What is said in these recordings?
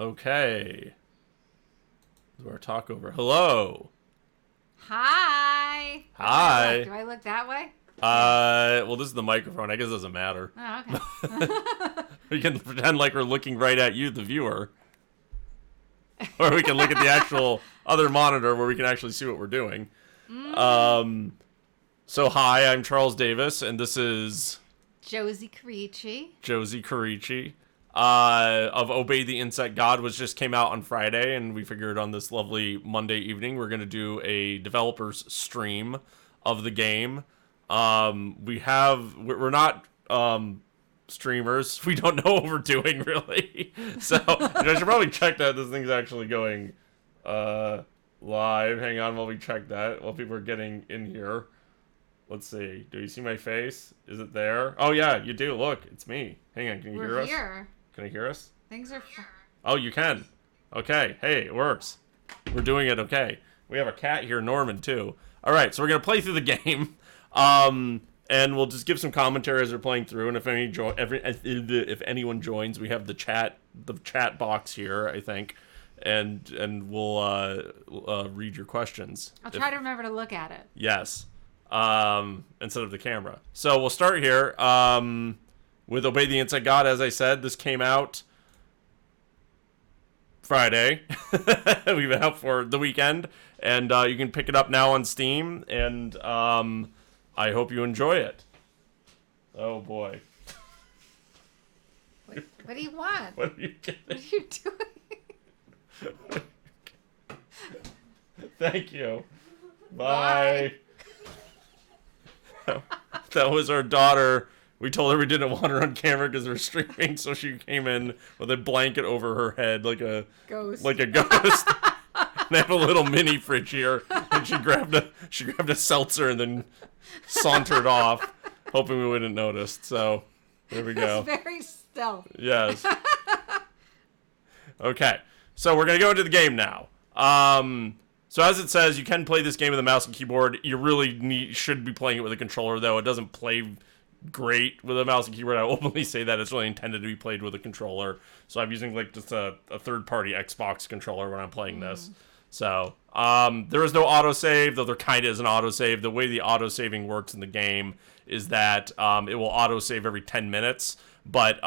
Okay. Do our talk over. Hello. Hi. Hi. Do I look that way? Well, this is the microphone. I guess it doesn't matter. Oh, okay. We can pretend like we're looking right at you, the viewer. Or we can look at the actual other monitor where we can actually see what we're doing. So hi, I'm Charles Davis, and this is Josie Carici. Josie Carici. Of Obey the Insect God, which just came out on Friday, and we figured on this lovely Monday evening we're going to do a developer's stream of the game. We're not streamers. We don't know what we're doing really. So I should probably check that this thing's actually going live. Hang on while we check that, while people are getting in here. Let's see. Do you see my face? Is it there? Oh yeah, you do. Look, it's me. Hang on, can you hear us? We're here. Can you hear us? Things are. Oh, you can. Okay. Hey, it works. We're doing it okay. We have a cat here, Norman, too. All right, so we're going to play through the game. And we'll just give some commentary as we're playing through. And if anyone joins, we have the chat box here, I think. And we'll read your questions. I'll try to remember to look at it. Yes. Instead of the camera. So we'll start here. With Obey the Insect God, as I said, this came out Friday. We've been out for the weekend, and you can pick it up now on Steam, and I hope you enjoy it. Oh, boy. What do you want? What are you getting? What are you doing? Thank you. Bye. That was our daughter. We told her we didn't want her on camera because we're streaming, so she came in with a blanket over her head like a ghost. They have a little mini fridge here, and she grabbed a seltzer and then sauntered off, hoping we wouldn't notice. So there we go. That's very stealth. Yes. Okay, so we're gonna go into the game now. So as it says, you can play this game with a mouse and keyboard. You really should be playing it with a controller, though. It doesn't play great with a mouse and keyboard. I openly say that it's really intended to be played with a controller. So I'm using like just a third-party Xbox controller when I'm playing this. So there is no autosave, though there kind of is an autosave. The way the autosaving works in the game is that it will autosave every 10 minutes, but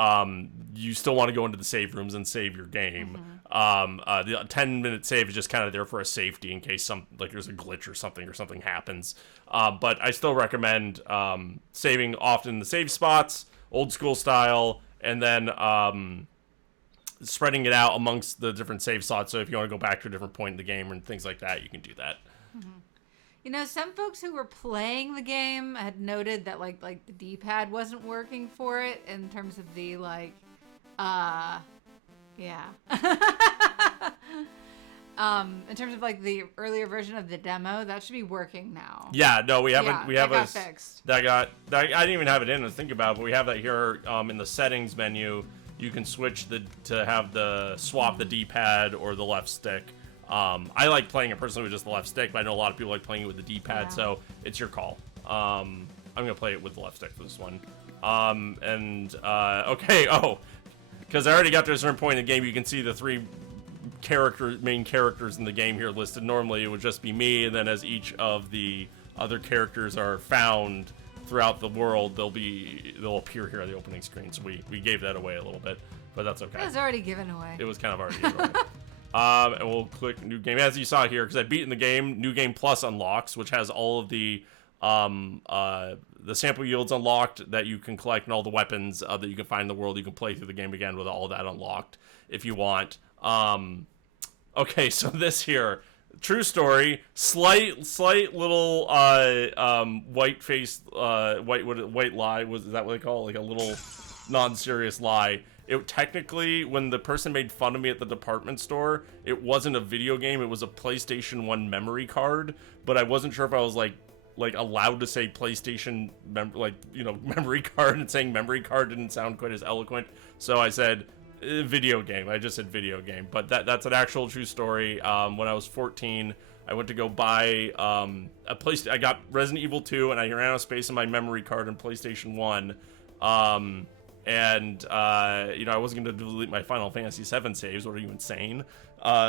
you still want to go into the save rooms and save your game. The 10-minute save is just kind of there for a safety in case there's a glitch or something happens. But I still recommend saving often in the save spots, old school style, and then spreading it out amongst the different save slots. So if you want to go back to a different point in the game and things like that, you can do that. You know, some folks who were playing the game had noted that like the D-pad wasn't working for it in terms of the yeah. In terms of like the earlier version of the demo, that should be working now. Yeah, no, we haven't. Yeah, we have that got fixed. I didn't even have it in to think about, but we have that here in the settings menu. You can switch to swap the D-pad or the left stick. I like playing it personally with just the left stick, but I know a lot of people like playing it with the D-pad, so it's your call. I'm gonna play it with the left stick for this one. Okay, because I already got to a certain point in the game, you can see the three main characters in the game here listed. Normally it would just be me, and then as each of the other characters are found throughout the world, they'll appear here on the opening screen. So we gave that away a little bit, but that's okay. It was already given away. It was kind of already given away. And we'll click new game. As you saw here, because I'd beaten the game, New Game Plus unlocks, which has all of the sample yields unlocked that you can collect and all the weapons that you can find in the world. You can play through the game again with all that unlocked if you want. Okay, so this here, true story, slight little white-faced white lie. Is that what they call it? Like a little non-serious lie. It technically, when the person made fun of me at the department store, it wasn't a video game. It was a PlayStation 1 memory card, but I wasn't sure if I was like allowed to say PlayStation memory card, and saying memory card didn't sound quite as eloquent. So I said video game. I just said video game, but that's an actual true story. When I was 14, I went to go buy I got Resident Evil 2, and I ran out of space in my memory card in PlayStation 1. and you know, I wasn't going to delete my Final Fantasy VII saves. What are you, insane?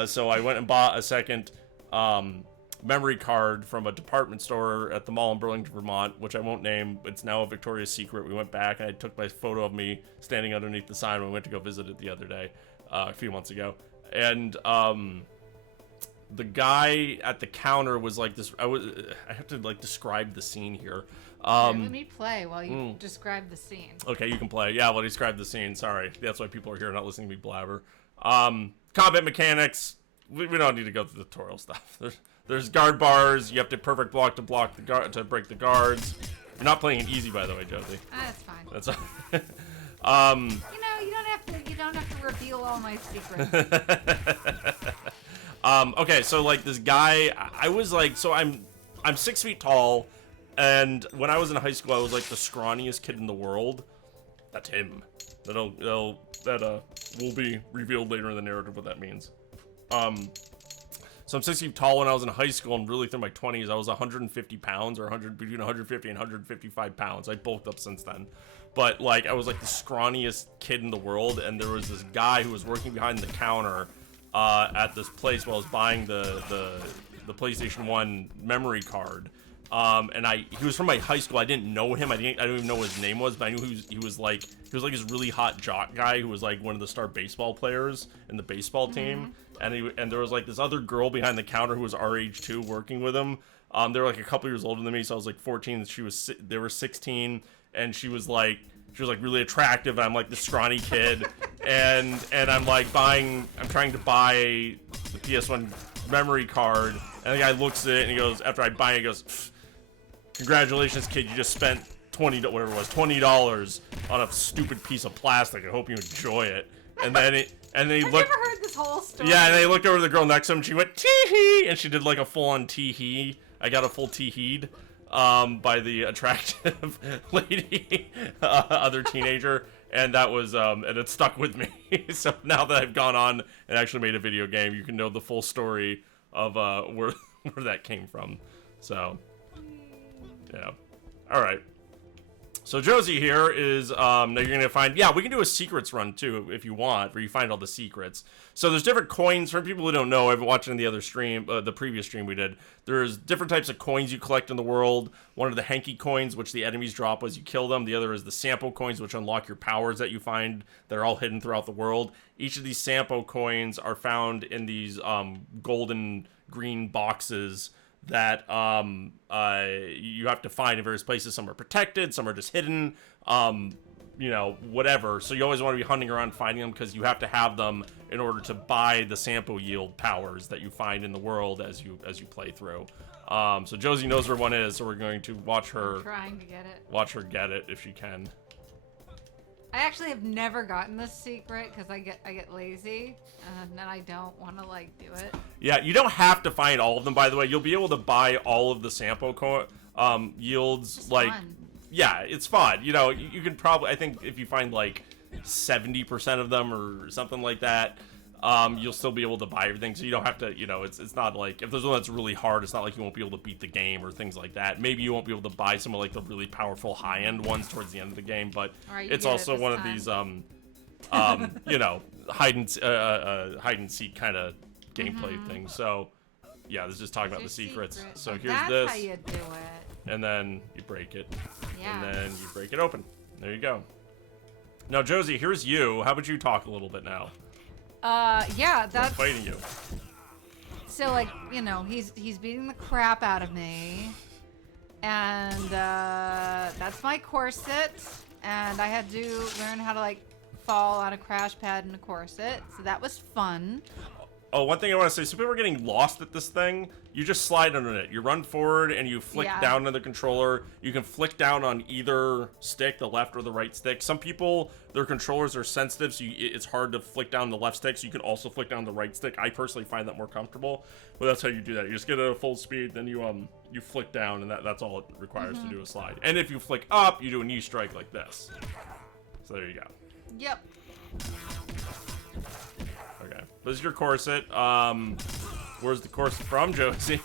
So I went and bought a second memory card from a department store at the mall in Burlington, Vermont, which I won't name. It's now a Victoria's Secret. We went back and I took my photo of me standing underneath the sign when we went to go visit it the other day, a few months ago. And the guy at the counter was like this. I have to like describe the scene here. Let me play while you describe the scene. Okay, you can play. Yeah, well, describe the scene. Sorry, that's why people are here, not listening to me blabber. Combat mechanics. We don't need to go through the tutorial stuff. There's guard bars. You have to perfect block to block the guard to break the guards. You're not playing it easy, by the way, Josie. That's fine. That's You know, you don't have to reveal all my secrets. Okay, so like this guy, I was like, so I'm 6 feet tall, and when I was in high school, I was like the scrawniest kid in the world. That's him. That will be revealed later in the narrative what that means. So I'm 6 feet tall when I was in high school, and really through my 20s, I was 150 pounds, or between 150 and 155 pounds. I bulked up since then. But like, I was like the scrawniest kid in the world, and there was this guy who was working behind the counter at this place while I was buying the PlayStation 1 memory card. And he was from my high school. I didn't know him. I don't even know what his name was, but I knew he was like this really hot jock guy who was like one of the star baseball players in the baseball team. And there was like this other girl behind the counter who was our age too, working with him. They were like a couple years older than me, so I was like 14. They were 16, and she was like really attractive. And I'm like the scrawny kid, and I'm like I'm trying to buy the PS1 memory card, and the guy looks at it and he goes, after I buy it, he goes, "Congratulations, kid, you just spent $20 on a stupid piece of plastic. I hope you enjoy it." And then he I've looked. never heard this whole story. Yeah, and then he looked over to the girl next to him, and she went tee-hee, and she did like a full-on tee-hee. I got a full tee-heed by the attractive lady, other teenager, and that was and it stuck with me. So now that I've gone on and actually made a video game, you can know the full story of where that came from. So yeah, all right. So Josie here is, now you're going to find, yeah, we can do a secrets run too if you want, where you find all the secrets. So there's different coins. For people who don't know, I've been watching the other stream, the previous stream we did. There's different types of coins you collect in the world. One are the Henki coins, which the enemies drop as you kill them. The other is the Sampo coins, which unlock your powers that you find that are all hidden throughout the world. Each of these Sampo coins are found in these golden green boxes that you have to find in various places. Some are protected, some are just hidden, you know, whatever. So you always want to be hunting around finding them, because you have to have them in order to buy the Sampo yield powers that you find in the world as you play through. So Josie knows where one is, so we're going to watch her. I'm trying to get it. Watch her get it if she can. I actually have never gotten this secret because I get lazy and then I don't want to like do it. Yeah, you don't have to find all of them, by the way. You'll be able to buy all of the Sampo yields. It's like, fun. Yeah, it's fun. You know, you can probably, I think if you find like 70% of them or something like that, you'll still be able to buy everything. So you don't have to, you know, it's not like, if there's one that's really hard, it's not like you won't be able to beat the game or things like that. Maybe you won't be able to buy some of like the really powerful high-end ones towards the end of the game, but Right, it's also one of these, you know, hide and seek kind of gameplay things. So yeah, this is just talking about the secrets. Secret. So Oh, here's that's this, how you do it. and then you break it, Yeah. and then you break it open. There you go. Now, Josie, here's you. How about you talk a little bit now? Yeah, I'm that's fighting you. so like, you know, he's beating the crap out of me, and that's my corset, and I had to learn how to like fall on a crash pad in a corset, so that was fun. Oh, one thing I want to say, some people are getting lost at this thing. You just slide under it. You run forward and you flick Yeah. down on the controller. You can flick down on either stick, the left or the right stick. Some people, their controllers are sensitive, so it's hard to flick down the left stick, so you can also flick down the right stick. I personally find that more comfortable, but that's how you do that. You just get it at full speed, then you flick down, and that's all it requires to do a slide. And if you flick up, you do a knee strike like this. So there you go. Yep. Okay, this is your corset. Where's the corset from, Josie?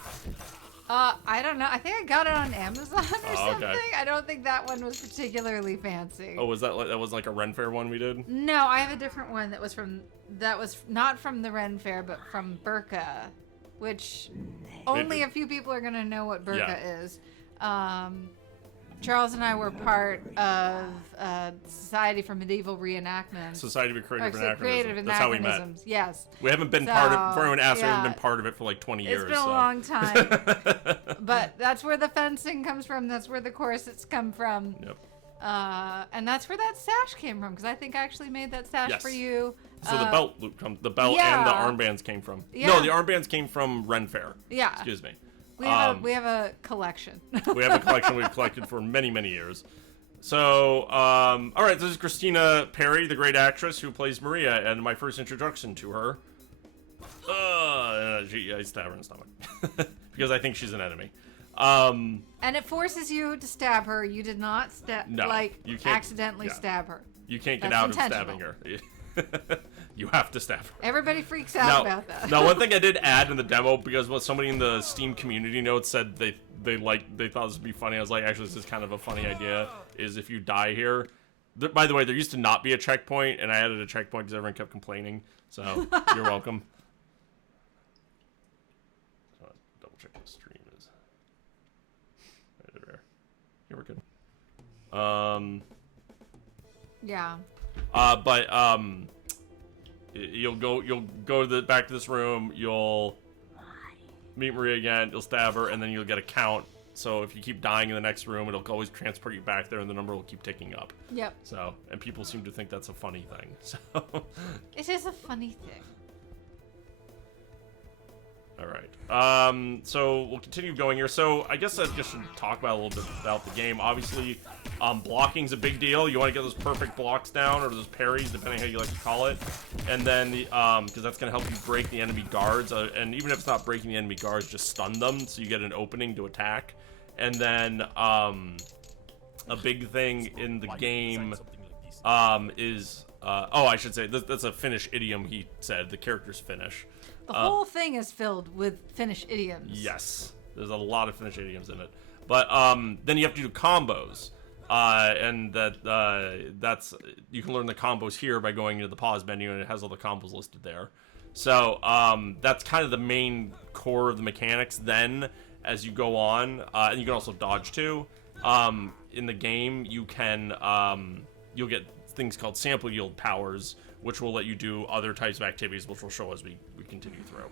I don't know. I think I got it on Amazon or Oh, something. okay. I don't think that one was particularly fancy. Oh, was that like a Ren Fair one we did? No, I have a different one that was not from the Ren Fair, but from Burka, which only a few people are gonna know what Burka is. Charles and I were part of Society for Medieval Reenactments. Society for Creative Creative Anachronism. That's how we met. Anachronisms, yes. We haven't been part of, for anyone asks, we haven't yeah. been part of it for like 20 years. It's been a so. long time. But that's where the fencing comes from. That's where the corsets come from. Yep. And that's where that sash came from, because I think I actually made that sash Yes. for you. So the belt loop the belt and the armbands came from. Yeah. No, the armbands came from Ren Fair. Yeah. Excuse me. We have a collection. We have a collection we've collected for many, many years. So, all right, this is Christina Perry, the great actress who plays Maria, and my first introduction to her. I stab her in the stomach because I think she's an enemy. And it forces you to stab her. You did not you can't, accidentally stab her. You can't get That's out of stabbing her. You have to stab her. Everybody freaks out about that. Now, one thing I did add in the demo, because what somebody in the Steam community notes said they thought this would be funny. I was like, actually, this is kind of a funny idea. Is if you die here. By the way, there used to not be a checkpoint, and I added a checkpoint because everyone kept complaining. So you're welcome. Double check the stream is. Right there. Here we're good. Yeah. You'll go back to this room, you'll meet Maria again, you'll stab her, and then you'll get a count. So if you keep dying in the next room, it'll always transport you back there, and the number will keep ticking up. Yep. So, and people seem to think that's a funny thing. So. It is a funny thing. All right. So we'll continue going here. So I guess I just should talk about a little bit about the game. Obviously, blocking's a big deal. You want to get those perfect blocks down, or those parries, depending how you like to call it. And then because that's going to help you break the enemy guards. And even if it's not breaking the enemy guards, just stun them so you get an opening to attack. And then a big thing in the game is I should say that's a Finnish idiom. He said the character's Finnish. The whole thing is filled with Finnish idioms. Yes, there's a lot of Finnish idioms in it. But then you have to do combos, and that's you can learn the combos here by going into the pause menu, and it has all the combos listed there. So that's kind of the main core of the mechanics. Then as you go on, and you can also dodge too. In the game, you can you'll get things called sample yield powers, which will let you do other types of activities, which we'll show as we continue through.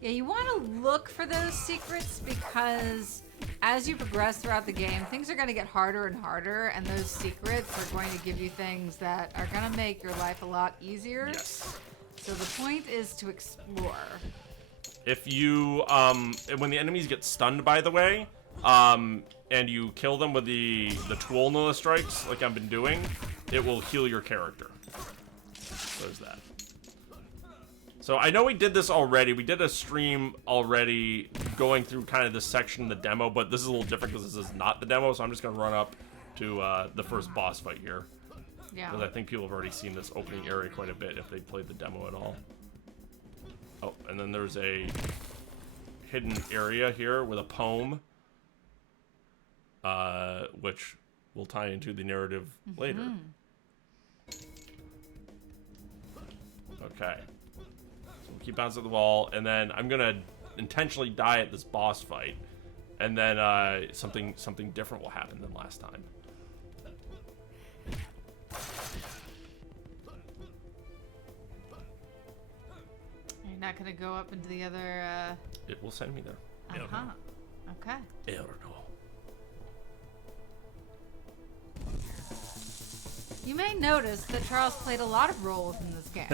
Yeah, you want to look for those secrets, because as you progress throughout the game, things are going to get harder and harder, and those secrets are going to give you things that are going to make your life a lot easier. Yes. So the point is to explore. If you, when the enemies get stunned, by the way, and you kill them with the Tool Nula strikes, like I've been doing, it will heal your character. There's that. So I know we did this already. We did a stream already going through kind of this section of the demo, but this is a little different because this is not the demo, so I'm just going to run up to the first boss fight here. Yeah. Because I think people have already seen this opening area quite a bit if they played the demo at all. Oh, and then there's a hidden area here with a poem, which will tie into the narrative later. Okay. So we'll keep bouncing the wall, and then I'm gonna intentionally die at this boss fight, and then something different will happen than last time. You're not going to go up into the other... It will send me there. Okay. Erno. You may notice that Charles played a lot of roles in this game.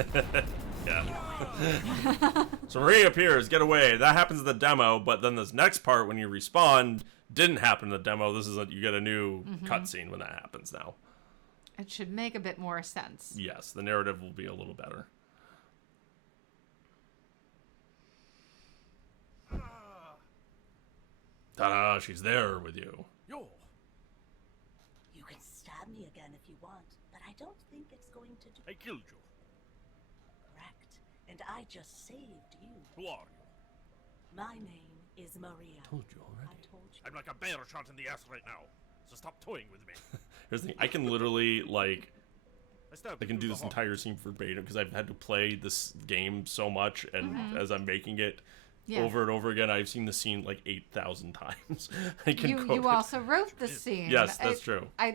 Yeah. So Maria appears, get away. That happens in the demo, but then this next part when you respawn didn't happen in the demo. This is you get a new cutscene when that happens now. It should make a bit more sense. Yes, the narrative will be a little better. Ta-da, she's there with you. Yo. You can stab me again if you want, but I don't think it's going to do. I killed you. Correct. And I just saved you. Who are you? My name is Maria. Told you already. I'm like a bear shot in the ass right now. So stop toying with me. Here's the thing. I can literally, like, I I can do this entire scene verbatim because I've had to play this game so much, and as I'm making it Yeah. over and over again, I've seen the scene like 8,000 times. I can quote You it. also wrote the scene. Yes, that's true. I I've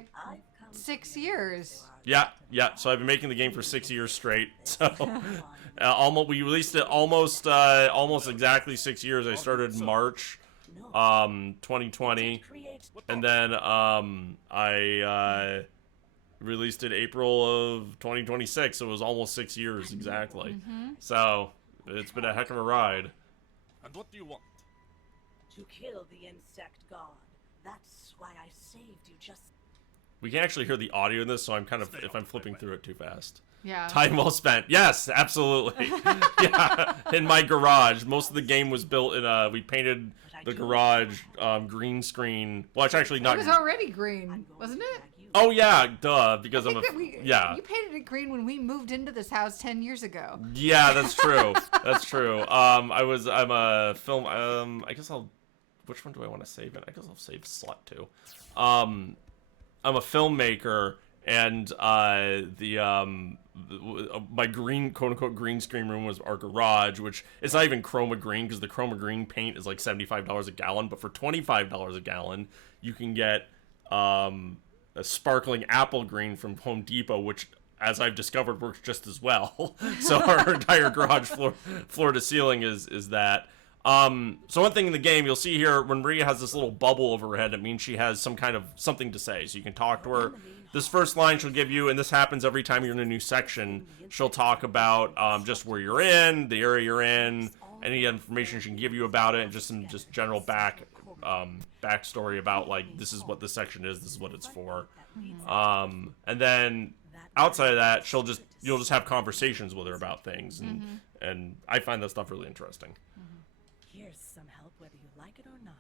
come 6 years. Yeah. So I've been making the game for 6 years straight. So we released it almost exactly 6 years. I started in March, 2020, create and then I released it April of 2026. So it was almost 6 years exactly. So it's been a heck of a ride. And what do you want? to kill the insect god. That's why I saved you just. We can actually hear the audio in this, so I'm kind of if I'm flipping through it too fast. Yeah. Time well spent. Yes, absolutely. Yeah, in my garage. Most of the game was built in we painted the garage green screen. Well, it's actually It not. was already green, wasn't it? Oh yeah, duh. Because I I'm a think that we, yeah. You painted it green when we moved into this house 10 years ago. Yeah, that's true. That's true. I'm a film. I guess I'll. Which one do I want to save in? I guess I'll save slot 2. I'm a filmmaker, and my green quote unquote green screen room was our garage, which it's not even chroma green because the chroma green paint is like $75 a gallon, but for $25 a gallon, you can get a sparkling apple green from Home Depot, which, as I've discovered, works just as well. So our entire garage floor to ceiling is that. So one thing in the game, you'll see here, when Maria has this little bubble over her head, it means she has some kind of something to say. So you can talk to her. This first line she'll give you, and this happens every time you're in a new section, she'll talk about just where you're in, the area you're in, any information she can give you about it, and just some general backstory about, like, this is what this section is, this is what it's for. And then outside of that, you'll just have conversations with her about things, and I find that stuff really interesting. Here's some help whether you like it or not.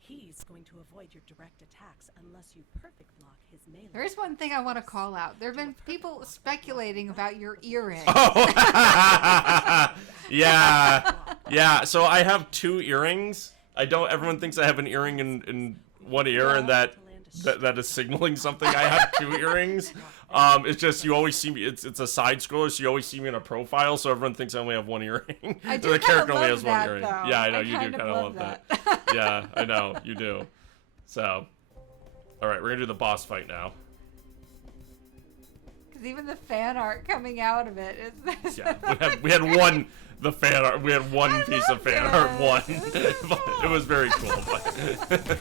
He's going to avoid your direct attacks unless you perfect block his melee. There is one thing I want to call out. There have been people speculating about your earring. Yeah. So I have 2 earrings. Everyone thinks I have an earring in one ear, and that is signaling something. I have 2 earrings. It's just you always see me. It's a side scroller, so you always see me in a profile. So everyone thinks I only have 1 earring. I do The character only has 1 that, earring. though. Yeah, I know I you do kind kind of of love that. Yeah, I know you do. So, all right, we're gonna do the boss fight now. Because even the fan art coming out of it is. Yeah, we had one. The fan art. We had one piece of fan art. One. It was very cool. But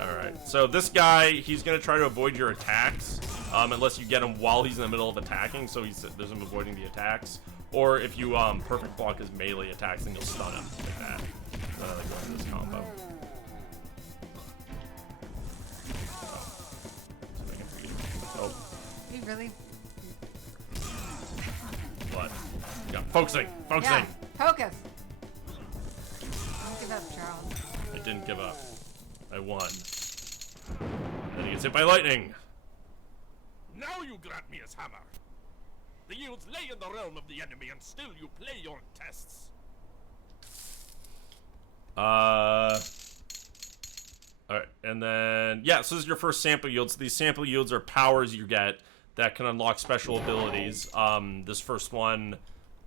all right. So this guy, he's gonna try to avoid your attacks, unless you get him while he's in the middle of attacking. So there's him avoiding the attacks, or if you perfect block his melee attacks, then you'll stun him like that. So I like going into this combo. Oh, He really. what? Yeah, focusing. Yeah. Focus. Don't give up, Charles. I didn't give up. I won. Then he gets hit by lightning. Now you grant me his hammer. The yields lay in the realm of the enemy, and still you play your tests. Alright, and then, yeah, so this is your first sample yields. These sample yields are powers you get that can unlock special abilities. This first one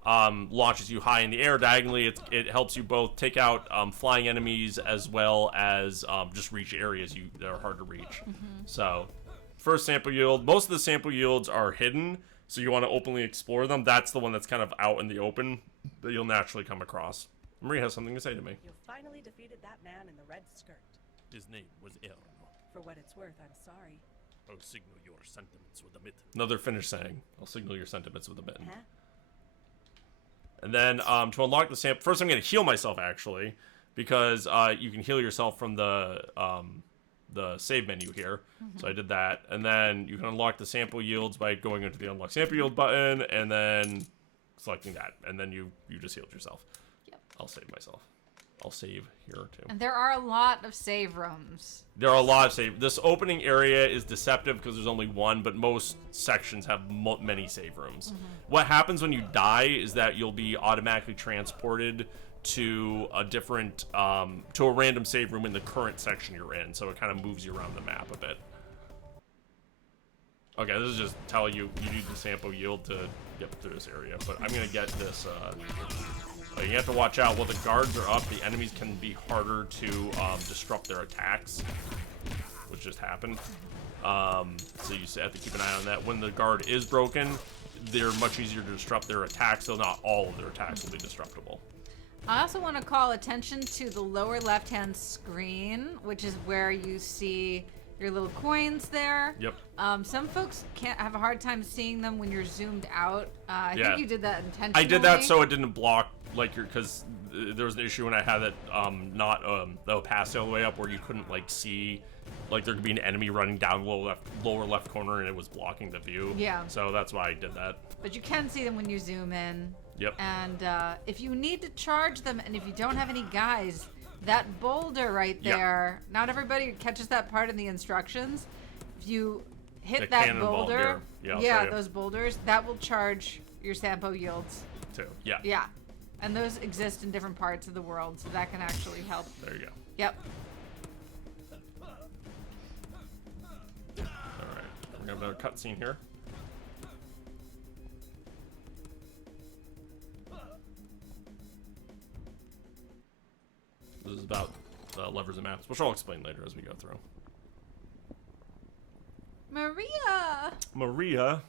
launches you high in the air diagonally. It helps you both take out flying enemies as well as just reach areas that are hard to reach. So, first sample yield. Most of the sample yields are hidden, so you want to openly explore them. That's the one that's kind of out in the open that you'll naturally come across. Marie has something to say to me. You finally defeated that man in the red skirt. His name was Erno. For what it's worth, I'm sorry. I'll signal your sentiments with a mitten. Another finish saying, I'll signal your sentiments with a mitten. Huh? And then to unlock the sample, first I'm going to heal myself actually, because you can heal yourself from the save menu here. So I did that, and then you can unlock the sample yields by going into the unlock sample yield button and then selecting that, and then you just healed yourself. Yep. I'll save myself. I'll save here too. And there are a lot of save rooms. There are a lot of save. This opening area is deceptive because there's only one, but most sections have many save rooms. What happens when you die is that you'll be automatically transported to a different, to a random save room in the current section you're in, so it kind of moves you around the map a bit. Okay, this is just telling you need the sample yield to get through this area, but I'm gonna get this, you have to watch out. While the guards are up, the enemies can be harder to disrupt their attacks, which just happened. So you have to keep an eye on that. When the guard is broken, they're much easier to disrupt their attacks, so not all of their attacks will be disruptible. I also want to call attention to the lower left-hand screen, which is where you see your little coins there. Yep. Some folks can't have a hard time seeing them when you're zoomed out. I Yeah. think you did that intentionally. I did that so it didn't block, like, because there was an issue when I had it not the opacity all the way up where you couldn't, like, see, like, there could be an enemy running down lower left corner and it was blocking the view. Yeah. So that's why I did that. But you can see them when you zoom in. Yep. And if you need to charge them, and if you don't have any guys, that boulder right Yeah. there, not everybody catches that part in the instructions. If you hit The that cannonball, boulder, yeah, I'll show you. those boulders, that will charge your Sampo yields. Too. Yeah. Yeah. And those exist in different parts of the world, so that can actually help. There you go. Yep. Alright. We're gonna have another cutscene here. This is about levers and maps, which I'll explain later as we go through. Maria.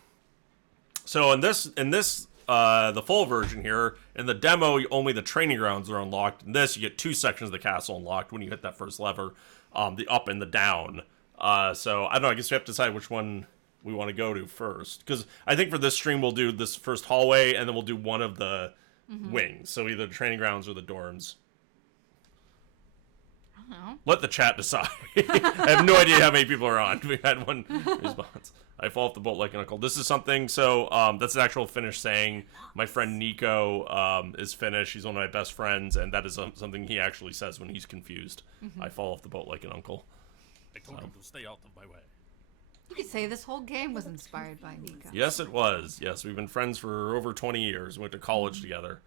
So in this, the full version here, in the demo, only the training grounds are unlocked. In this, you get 2 sections of the castle unlocked when you hit that first lever, the up and the down. So I don't know. I guess we have to decide which one we want to go to first, because I think for this stream we'll do this first hallway, and then we'll do one of the wings. So either the training grounds or the dorms. Let the chat decide. I have no idea how many people are on. We had one response. I fall off the boat like an uncle. This is something, so that's an actual Finnish saying. My friend Nico is Finnish. He's one of my best friends, and that is something he actually says when he's confused. I fall off the boat like an uncle. I told him to stay out of my way. You could say this whole game was inspired by Nico. Yes, it was. Yes, we've been friends for over 20 years. We went to college together.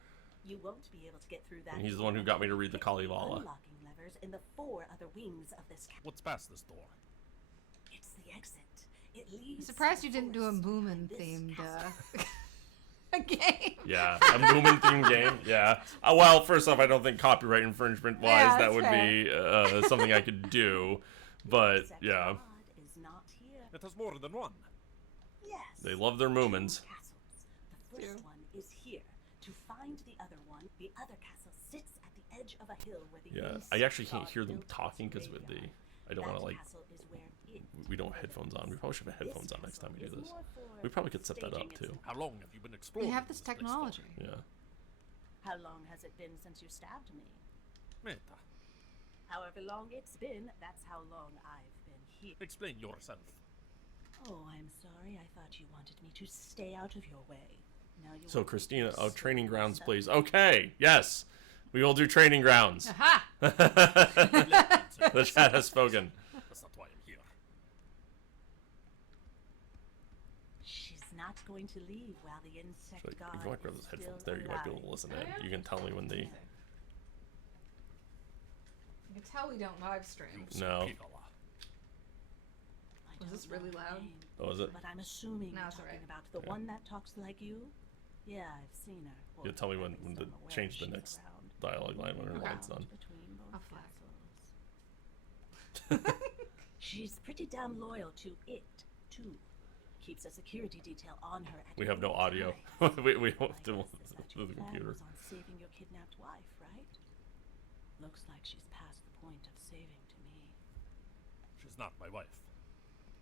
You won't be able to get through that. And he's the one who got me to read the Kalevala. Unlocking levers in the 4 other wings of this castle. What's past this door? It's the exit. It leads. I'm surprised you to the didn't do a forest Moomin behind this themed castle. a game. Yeah, a Moomin themed game. Yeah. Well, first off, I don't think copyright infringement wise Yeah, that that's would be something I could do. But Except yeah, God is not here. It has more than one. Yes. they love their Moomins. 2 castles. The first one is here. To find the other one, the other castle sits at the edge of a hill where the Yeah, insect I actually can't god hear them built talking its because with the graveyard. I don't want to That like castle is where it we don't have lives. headphones on. We probably should have headphones on next time we do This this. castle is more We for probably could set that up staging too. its- How long have you been We exploring? have this place for? technology. Yeah. How long has it been since you stabbed me? Meta, However long it's been, that's how long I've been here. explain yourself. Oh, I'm sorry. I thought you wanted me to stay out of your way. Now you So want me to Christina of assert Training Grounds, myself. please. Okay, yes, we will do Training Grounds. Aha! The chat has spoken. That's not why I'm here. She's not going to leave while the insect Like, god if you want to grab is those headphones still there, you might be able alive. to listen in. You can tell me when the You can tell we don't live stream. No. Pigala. I Was this don't know really her loud? name, Oh, is it? But I'm assuming No, you're it's talking alright. about the Yeah. one that talks like you. Yeah, I've seen her. Or You'll tell me when at when least to I'm aware change the she's next around. dialogue line when her Moving line's around done. between both I'll flag. castles. She's pretty damn loyal to it, too. Keeps a security detail on her at We have no all audio. times. we don't My do guess is that through your the plan computer. was on saving your kidnapped wife, right? Looks like she's past the point of saving to me. She's not my wife.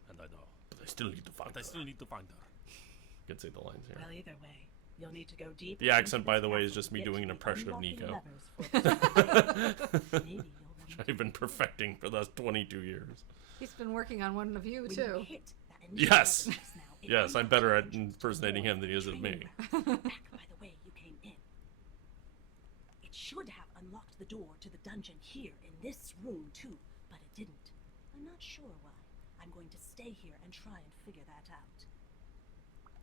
And I know. But I still need to find But I her. still need to find her. You can say the lines here. Well, either way, you'll need to go deep. The accent, by the way, is just me doing an impression of Nico. Maybe you'll I've been perfecting for the last 22 years. He's been working on one of you when you too. hit that initial Yes. lever just now, it Yes, I'm better at unlocks impersonating him than he is at me. Back by the way you came in. It should have unlocked the door to the dungeon here in this room too, but it didn't. I'm not sure why. I'm going to stay here and try and figure that out.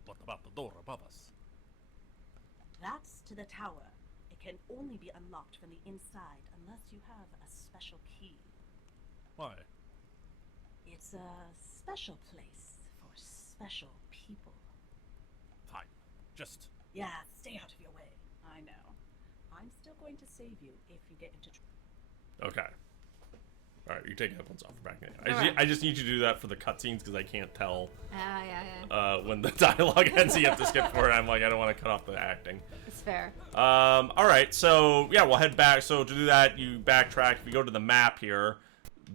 What about the door above us? That's to the tower. It can only be unlocked from the inside unless you have a special key. Why? It's a special place for special people. Fine. Just Yeah, stay out of your way. I know. I'm still going to save you if you get into trouble. Okay. All right, you take headphones off for back in. Alright. I just need you to do that for the cutscenes because I can't tell Yeah. when the dialogue ends. You have to skip forward. I'm like, I don't want to cut off the acting. It's fair. All right, so yeah, we'll head back. So to do that, you backtrack. If you go to the map here,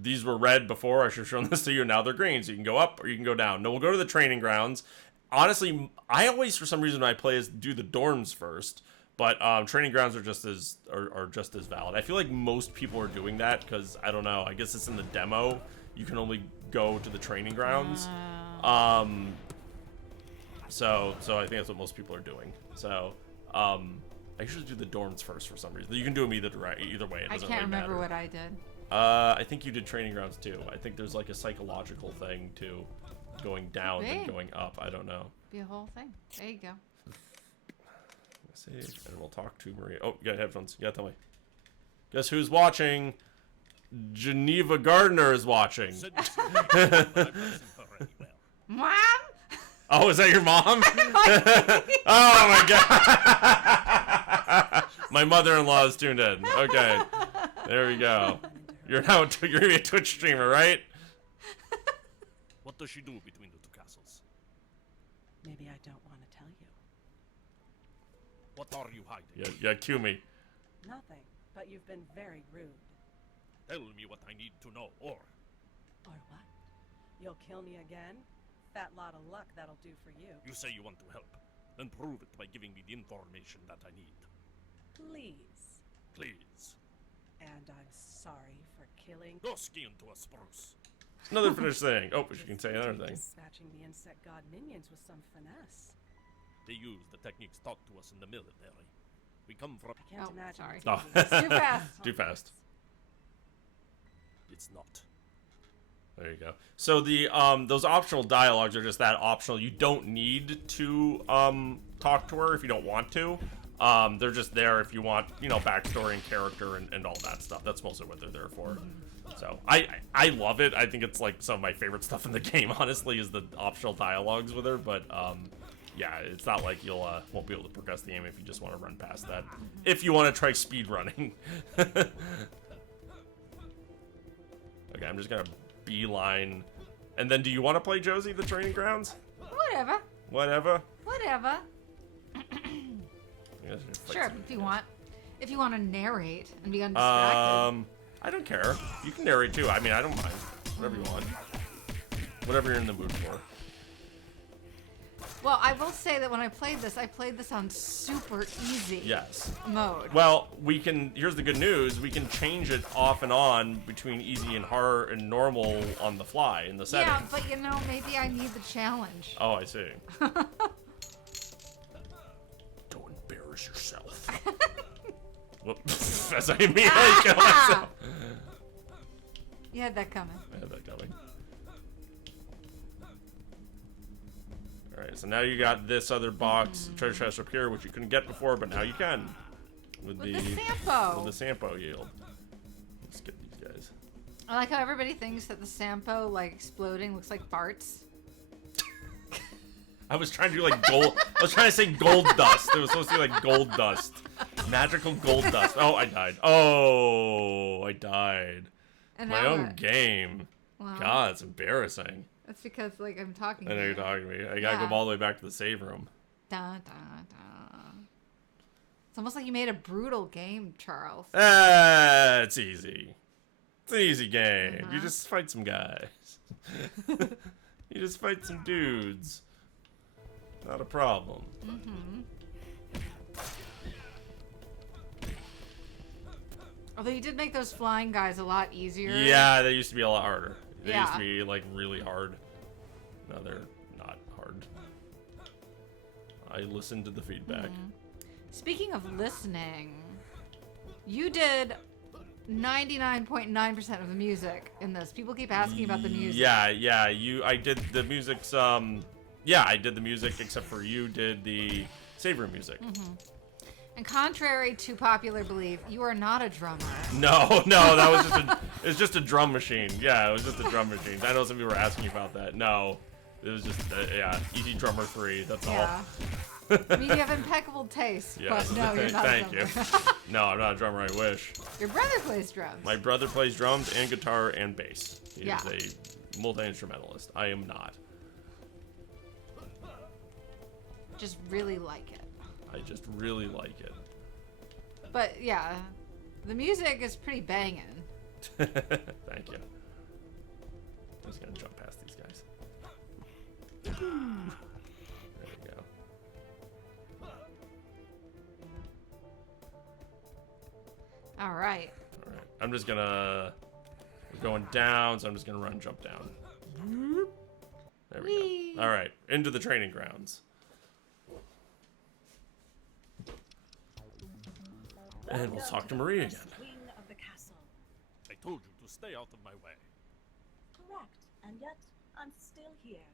these were red before. I should have shown this to you. Now they're green, so you can go up or you can go down. No, we'll go to the training grounds. Honestly, I always, for some reason, when I play, is do the dorms first. But training grounds are just as valid. I feel like most people are doing that because I don't know. I guess it's in the demo. You can only go to the training grounds. So I think that's what most people are doing. So I usually do the dorms first for some reason. You can do them either way. It I doesn't can't really remember matter. what I did. I think you did training grounds too. I think there's like a psychological thing to going down and Maybe. going up. I don't know. Be a whole thing. There you go. Save, and we'll talk to Maria. Oh, you got headphones. You gotta tell me. Guess who's watching? Geneva Gardner is watching. said you so, but I've not seen her anywhere. Mom? Oh, is that your mom? Oh my god. My mother-in-law is tuned in. Okay. There we go. You're gonna be a Twitch streamer, right? What does she do between the two castles? Maybe I don't want to tell you. What are you hiding? Yeah, cue me. Nothing, but you've been very rude. Tell me what I need to know, or Or what? You'll kill me again? Fat lot of luck that'll do for you. you say you want to help. Then prove it by giving me the information that I need. Please. Please. And I'm sorry for killing. Go ski into a spruce. Another finished thing. Oh, she can say another thing. Dispatching the insect god minions with some finesse. They use the techniques taught to us in the military. We come from... I can't Oh, imagine. sorry. Oh. it's Too fast. Too fast. It's not. There you go. So the those optional dialogues are just that optional. You don't need to talk to her if you don't want to. They're just there if you want, backstory and character and all that stuff. That's mostly what they're there for. So I love it. I think it's like some of my favorite stuff in the game, honestly, is the optional dialogues with her. But yeah, it's not like you'll won't be able to progress the game if you just want to run past that. If you want to try speed running. Okay, I'm just gonna beeline. And then, do you want to play Josie the Training Grounds? Whatever. Whatever. Whatever. You guys are fight Sure, some- if you want. If you want to narrate and be undistracted. I don't care. You can narrate too. I mean, I don't mind. Whatever you want. Whatever you're in the mood for. Well, I will say that when I played this on super easy Yes. mode. Well, we can. Here's the good news. We can change it off and on between easy and hard and normal on the fly in the settings. Yeah, but maybe I need the challenge. Oh, I see. Don't embarrass yourself. Whoops. As I immediately kill myself. You had that coming. I had that coming. Alright, so now you got this other box, treasure chest up here, which you couldn't get before, but now you can. With With the Sampo. With the Sampo yield. Let's get these guys. I like how everybody thinks that the Sampo, like, exploding looks like farts. I was trying to do like gold. I was trying to say gold dust. It was supposed to be like gold dust. Magical gold dust. Oh, I died. Oh, I died. And My now own what? game. Wow. God, it's embarrassing. That's because, like, I'm talking I know to you're you. talking to me. I gotta Yeah. go all the way back to the save room. Da, da, da. It's almost like you made a brutal game, Charles. Ah, it's easy. It's an easy game. You Uh-huh. just fight some guys. You just fight some dudes. Not a problem. Although you did make those flying guys a lot easier. Yeah, they used to be a lot harder. They used Yeah. to be like really hard. Now they're not hard. I listened to the feedback. Speaking of listening, you did 99.9% of the music in this. People keep asking about the music. Yeah. I did the music's I did the music except for you did the save room music. And contrary to popular belief, you are not a drummer. No, that was it's just a drum machine. Yeah, it was just a drum machine. I know some people were asking you about that. No, it was just Easy Drummer 3. That's all. Yeah. I mean, you have impeccable taste, Yeah. but no, you're not Thank a you. drummer. No, I'm not a drummer. I wish. Your brother plays drums. My brother plays drums and guitar and bass. He Yeah. is a multi-instrumentalist. I am not. Just really like it. I just really like it. But yeah, the music is pretty banging. Thank you. I'm just gonna jump past these guys. There we go. All right. All right. I'm just gonna. We're going down, so I'm just gonna run, jump down. There we Whee! go. All right, into the training grounds. And we'll talk to Marie again. Wing of the castle. I told you to stay out of my way. Correct. And yet, I'm still here.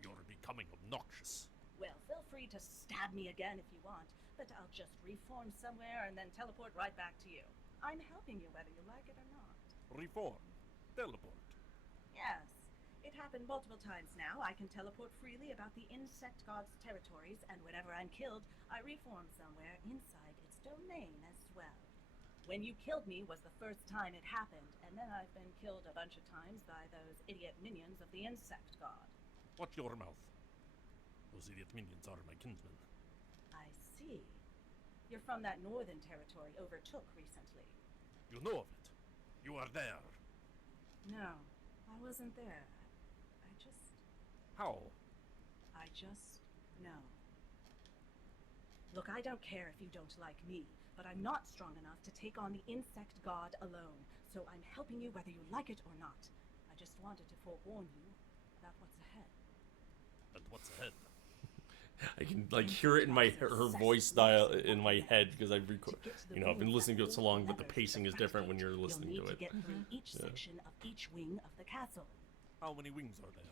You're becoming obnoxious. Well, feel free to stab me again if you want, but I'll just reform somewhere and then teleport right back to you. I'm helping you whether you like it or not. Reform. Teleport. Yes. It happened multiple times now. I can teleport freely about the insect god's territories, and whenever I'm killed, I reform somewhere inside its domain as well. When you killed me was the first time it happened, and then I've been killed a bunch of times by those idiot minions of the insect god. Watch your mouth. Those idiot minions are my kinsmen. I see. You're from that northern territory overtook recently. You know of it. You are there. No, I wasn't there. How? I just know. Look, I don't care if you don't like me, but I'm not strong enough to take on the insect god alone, so I'm helping you whether you like it or not. I just wanted to forewarn you about what's ahead. And what's ahead? I can like hear it in my her voice style in my head because I've I've been listening to it so long, but the pacing is different when you're listening to it. You'll need to get through each section of each wing of the castle. How many wings are there?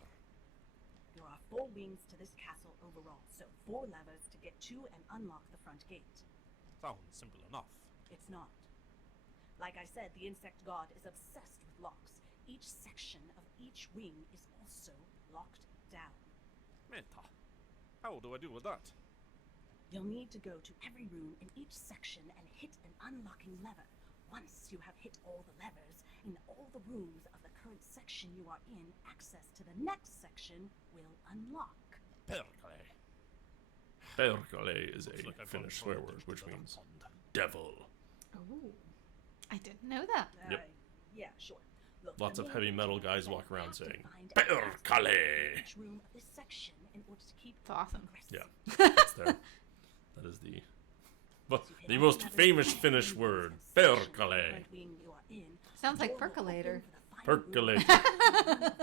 There are 4 wings to this castle overall, so 4 levers to get to and unlock the front gate. Sounds simple enough. It's not. Like I said, the insect god is obsessed with locks. Each section of each wing is also locked down. Meta. How do I deal with that? You'll need to go to every room in each section and hit an unlocking lever. Once you have hit all the levers in all the rooms of the current section you are in, access to the next section will unlock. Perkele. Perkele is a Looks like I've Finnish gone swear further word, to which the means pond. devil. Ooh. I didn't know that. Yep. Yeah, sure. Look, Lots the of main heavy metal objective guys is walk that you around have to saying, find access to Perkele. each room of this section in order to keep It's awesome. progressing. Yeah, that's there. That is the most famous Finnish word, perkele. Sounds like percolator. Percolate.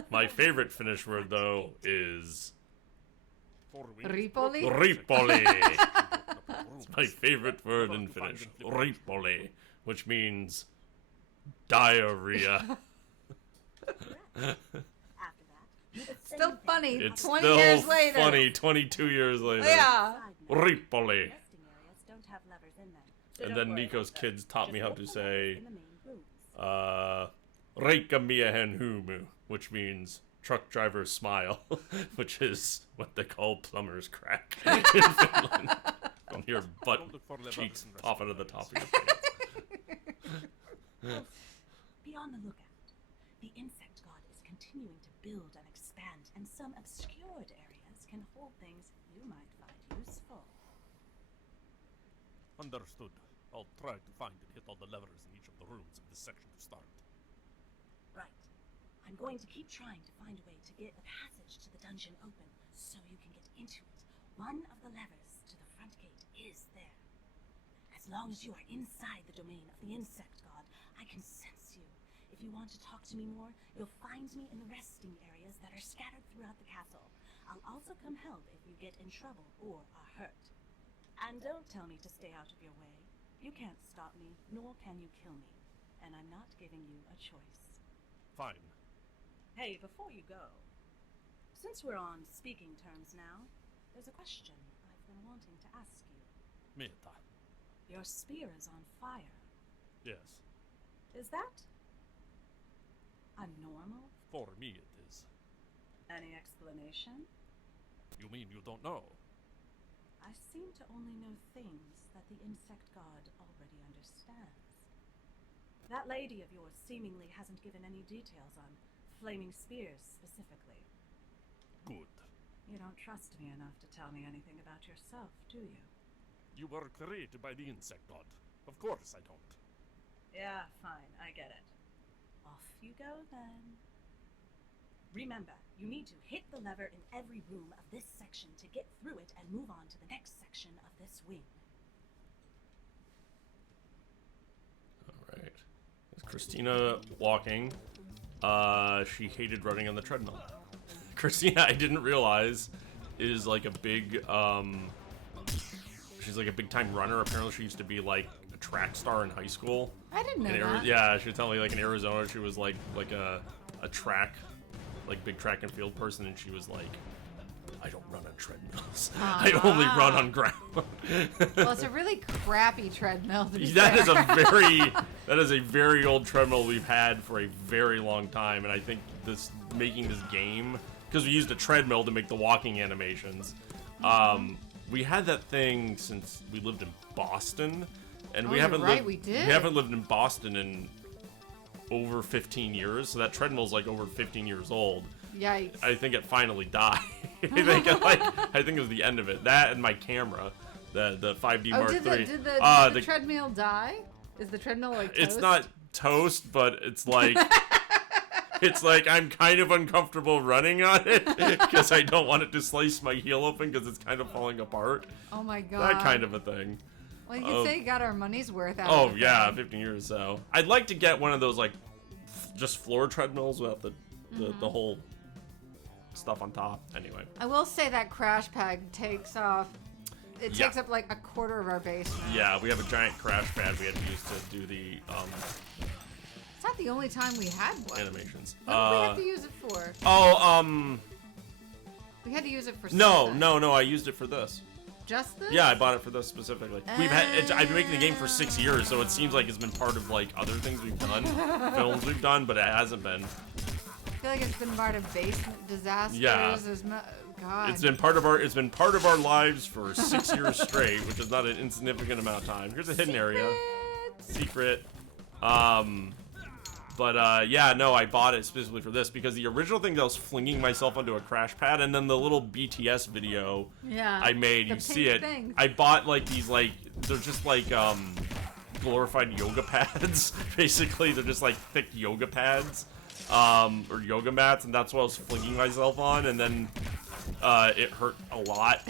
My favorite Finnish word, though, is 4 wings. Ripoli? ripoli. It's my favorite word in Finnish, ripoli, which means diarrhea. After that, do the Still same funny. thing. It's 20 still years later. funny 22 years later. Yeah. Side note, Ripoli. resting areas don't have levers in them, so And don't then worry Nico's about them. kids taught me Just how hit to the levers say, in the main rooms. Reikamiehen humu, which means truck driver's smile, which is what they call plumber's crack in Finland. From your butt Don't look for levers cheeks in resting popping to the top of your face. Be on the lookout. The insect god is continuing to build and expand, and some obscured areas can hold things you might find useful. Understood. I'll try to find and hit all the levers in each of the rooms of this section to start. Right. I'm going to keep trying to find a way to get a passage to the dungeon open so you can get into it. One of the levers to the front gate is there. As long as you are inside the domain of the insect god, I can sense you. If you want to talk to me more, you'll find me in the resting areas that are scattered throughout the castle. I'll also come help if you get in trouble or are hurt. And don't tell me to stay out of your way. You can't stop me, nor can you kill me. And I'm not giving you a choice. Fine. Hey, before you go, since we're on speaking terms now, there's a question I've been wanting to ask you. Meta. Your spear is on fire. Yes, Is that abnormal? for me it is. Any explanation? You mean you don't know? I seem to only know things that the insect god already understands. That lady of yours seemingly hasn't given any details on flaming spears specifically. Good. You don't trust me enough to tell me anything about yourself, do you? You were created by the insect god. Of course I don't. Yeah, fine, I get it. Off you go then. Remember, you need to hit the lever in every room of this section to get through it and move on to the next section of this wing. All right. Is Christina walking? She hated running on the treadmill. Christina, I didn't realize, is like a big, she's like a big time runner. Apparently she used to be like a track star in high school. I didn't know In that. Yeah, she was telling me like in Arizona she was like a track, like big track and field person, and she was like, I don't run on treadmills. I only run on ground. Well, it's a really crappy treadmill. To be That fair. is a very old treadmill we've had for a very long time, and I think making this game, because we used a treadmill to make the walking animations. We had that thing since we lived in Boston, and we you're haven't right, lived. we did. We haven't lived in Boston in over 15 years, so that treadmill's like over 15 years old. Yikes. I think it finally died. I think it was the end of it. That and my camera, the 5D Mark did III. did the treadmill die? Is the treadmill like toast? It's not toast, but it's like it's like I'm kind of uncomfortable running on it because I don't want it to slice my heel open because it's kind of falling apart. Oh my god. That kind of a thing. Well, you could say you got our money's worth out Oh of it. yeah, then. 15 years so. I'd like to get one of those like just floor treadmills without the whole stuff on top. Anyway. I will say that crash pad takes off. It Yeah. takes up like a quarter of our basement. Yeah, we have a giant crash pad we had to use to do the It's not the only time we had one. animations. What did we have to use it for? Oh, We had to use it for no, something. no, I used it for this. Just this? Yeah, I bought it for this specifically. I've been making the game for 6 years, so it seems like it's been part of like other things we've done, films we've done, but it hasn't been. I feel like it's been part of basement disasters. Yeah. God. It's been part of our lives for 6 years straight, which is not an insignificant amount of time. Here's a hidden area. Secret. Yeah, no, I bought it specifically for this because the original thing that I was flinging myself onto a crash pad, and then the little BTS video Yeah. I made, The you see pink it. things. I bought like these they're just like glorified yoga pads. Basically, they're just like thick yoga pads, or yoga mats, and that's what I was flinging myself on, and then it hurt a lot,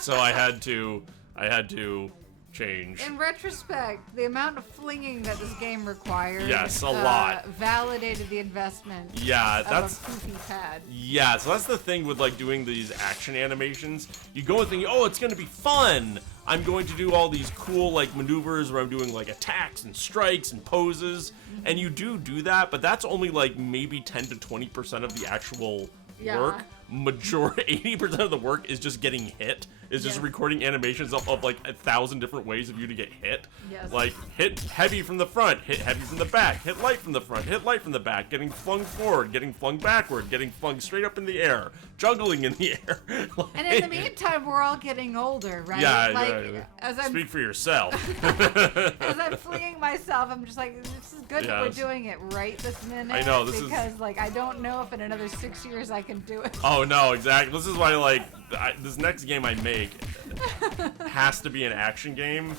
so I had to change. In retrospect, the amount of flinging that this game required Yes, a lot. validated the investment Yeah, of that's a poofy pad. yeah. So that's the thing with like doing these action animations. You go and think, oh, it's gonna be fun. I'm going to do all these cool like maneuvers where I'm doing like attacks and strikes and poses, and you do that, but that's only like maybe 10 to 20% of the actual Yeah. work. 80% of the work is just getting hit. Is just Yes. recording animations of like 1,000 different ways of you to get hit. Yes. Like hit heavy from the front, hit heavy from the back, hit light from the front, hit light from the back, getting flung forward, getting flung backward, getting flung straight up in the air, juggling in the air. And in the meantime, we're all getting older, right? Yeah, like, yeah. As I'm Speak for yourself. as I'm flinging myself, I'm just like, this is good that we're Yes. doing it right this minute. I know, this is- because like I don't know if in another 6 years I can do it. Oh no, exactly. This is why like this next game I make has to be an action game.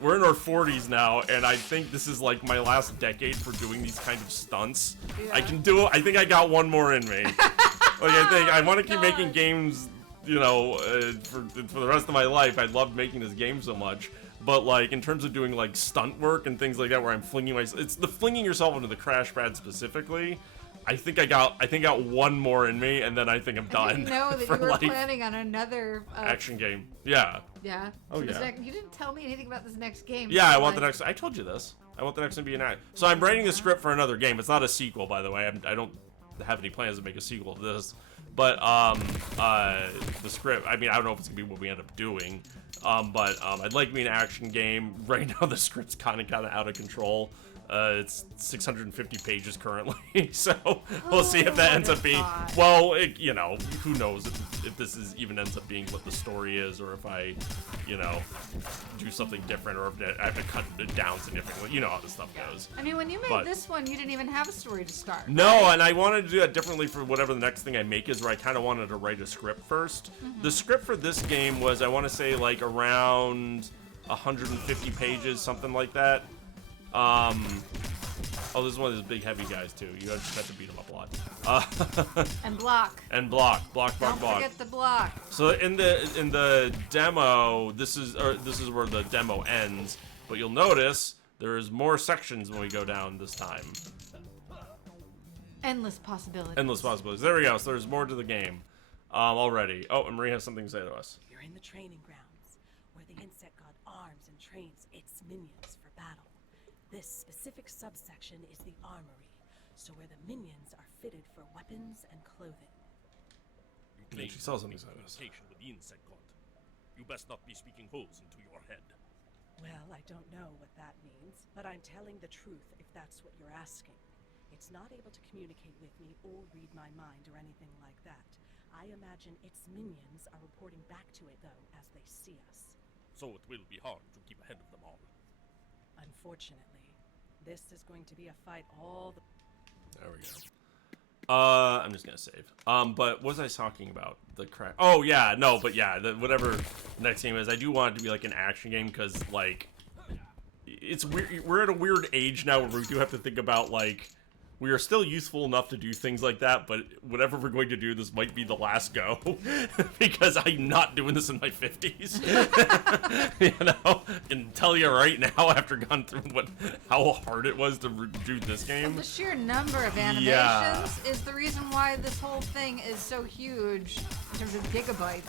We're in our 40s now, and I think this is like my last decade for doing these kind of stunts. Yeah. I can do it. I think I got one more in me. I want to keep God. making games, you know, for the rest of my life. I loved making this game so much. But like in terms of doing like stunt work and things like that, where I'm flinging myself, it's the flinging yourself into the crash pad specifically. I think I got one more in me, and then I think I'm I done didn't know that for you were life. planning on another Action game. Yeah. Yeah. Oh, So this yeah. you didn't tell me anything about this next game. Yeah, I so, want the like, next. I told you this. I want the next one to be an act. So I'm writing the script for another game. It's not a sequel, by the way. I don't have any plans to make a sequel to this. But the script, I mean, I don't know if it's gonna be what we end up doing, but I'd like me an action game. Right now the script's kind of out of control. It's 650 pages currently, so we'll see if that ends up being, well, you know, who knows if this even ends up being what the story is, or if I, you know, do something different, or if I have to cut it down significantly. You know how this stuff goes. I mean, when you made this one, you didn't even have a story to start. No, and I wanted to do that differently for whatever the next thing I make is, where I kind of wanted to write a script first. The script for this game was, I want to say, like around 150 pages, something like that. Oh, this is one of those big heavy guys too. You just have to beat him up a lot. And block. And block. Don't forget the block. So in the demo, this is where the demo ends. But you'll notice there's more sections when we go down this time. Endless possibilities. Endless possibilities. There we go. So there's more to the game already. Oh, and Marie has something to say to us. You're in the training grounds, where the insect god arms and trains its minions for battle. This specific subsection is the armory, so where the minions are fitted for weapons and clothing. You claim she saw something to inside us. communication with the insect god. You best not be speaking holes into your head. Well, I don't know what that means, but I'm telling the truth if that's what you're asking. It's not able to communicate with me or read my mind or anything like that. I imagine its minions are reporting back to it, though, as they see us. So it will be hard to keep ahead of them all. Unfortunately, this is going to be a fight all the... There we go. I'm just gonna save. But what was I talking about? The crack. Oh yeah, no, but yeah, whatever next game is, I do want it to be like an action game, because like, it's weird. We're at a weird age now where we do have to think about, like, we are still youthful enough to do things like that, but whatever we're going to do, this might be the last go, because I'm not doing this in my 50s. You know, I can tell you right now, after gone through how hard it was to do this game. The sheer number of animations is the reason why this whole thing is so huge in terms of gigabytes.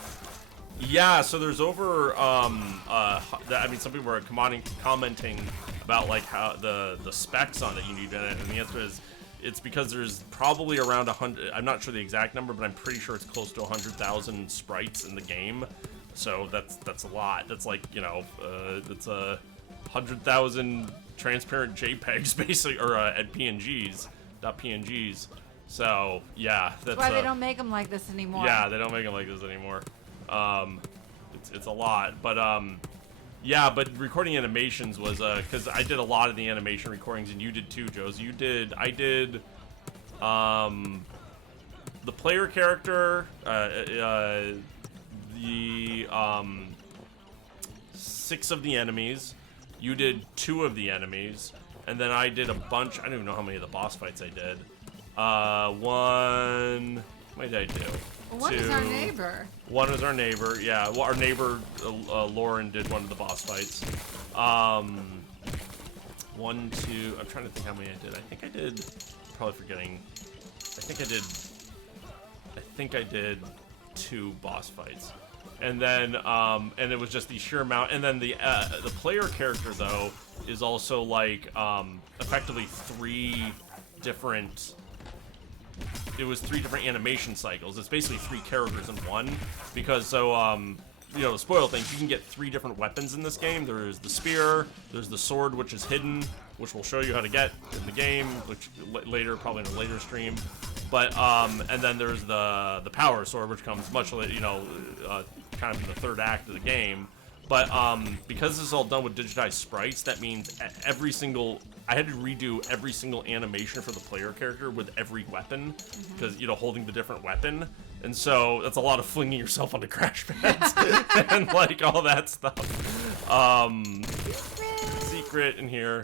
Yeah, so there's over, I mean, some people were commenting about, like, how the specs on it you need in it, and the answer is, it's because there's probably around 100, I'm not sure the exact number, but I'm pretty sure it's close to 100,000 sprites in the game. So that's a lot. That's like, you know, that's 100,000 transparent JPEGs, basically, or PNGs, .pngs. So, yeah. That's why they don't make them like this anymore. Yeah, they don't make them like this anymore. It's a lot, but, yeah, but recording animations was, because I did a lot of the animation recordings, and you did too, Josie. I did, the player character, the, 6 of the enemies. You did 2 of the enemies, and then I did a bunch, I don't even know how many of the boss fights I did. One, what did I do? One is our neighbor. One is our neighbor, yeah. Well, our neighbor, Lauren, did one of the boss fights. 1, 2, I'm trying to think how many I did. I think I did, probably forgetting, I think I did 2 boss fights. And then, and it was just the sheer amount, and then the player character, though, is also, like, effectively 3 different... It was 3 different animation cycles. It's basically 3 characters in one, because so you know, spoil things. You can get 3 different weapons in this game. There's the spear, there's the sword, which is hidden, which we'll show you how to get in the game, which later, probably in a later stream. But and then there's the power sword, which comes much later, you know, kind of in the 3rd act of the game. But because this is all done with digitized sprites, that means I had to redo every single animation for the player character with every weapon, because, you know, holding the different weapon. And so that's a lot of flinging yourself onto crash pads and, like, all that stuff. Secret in here.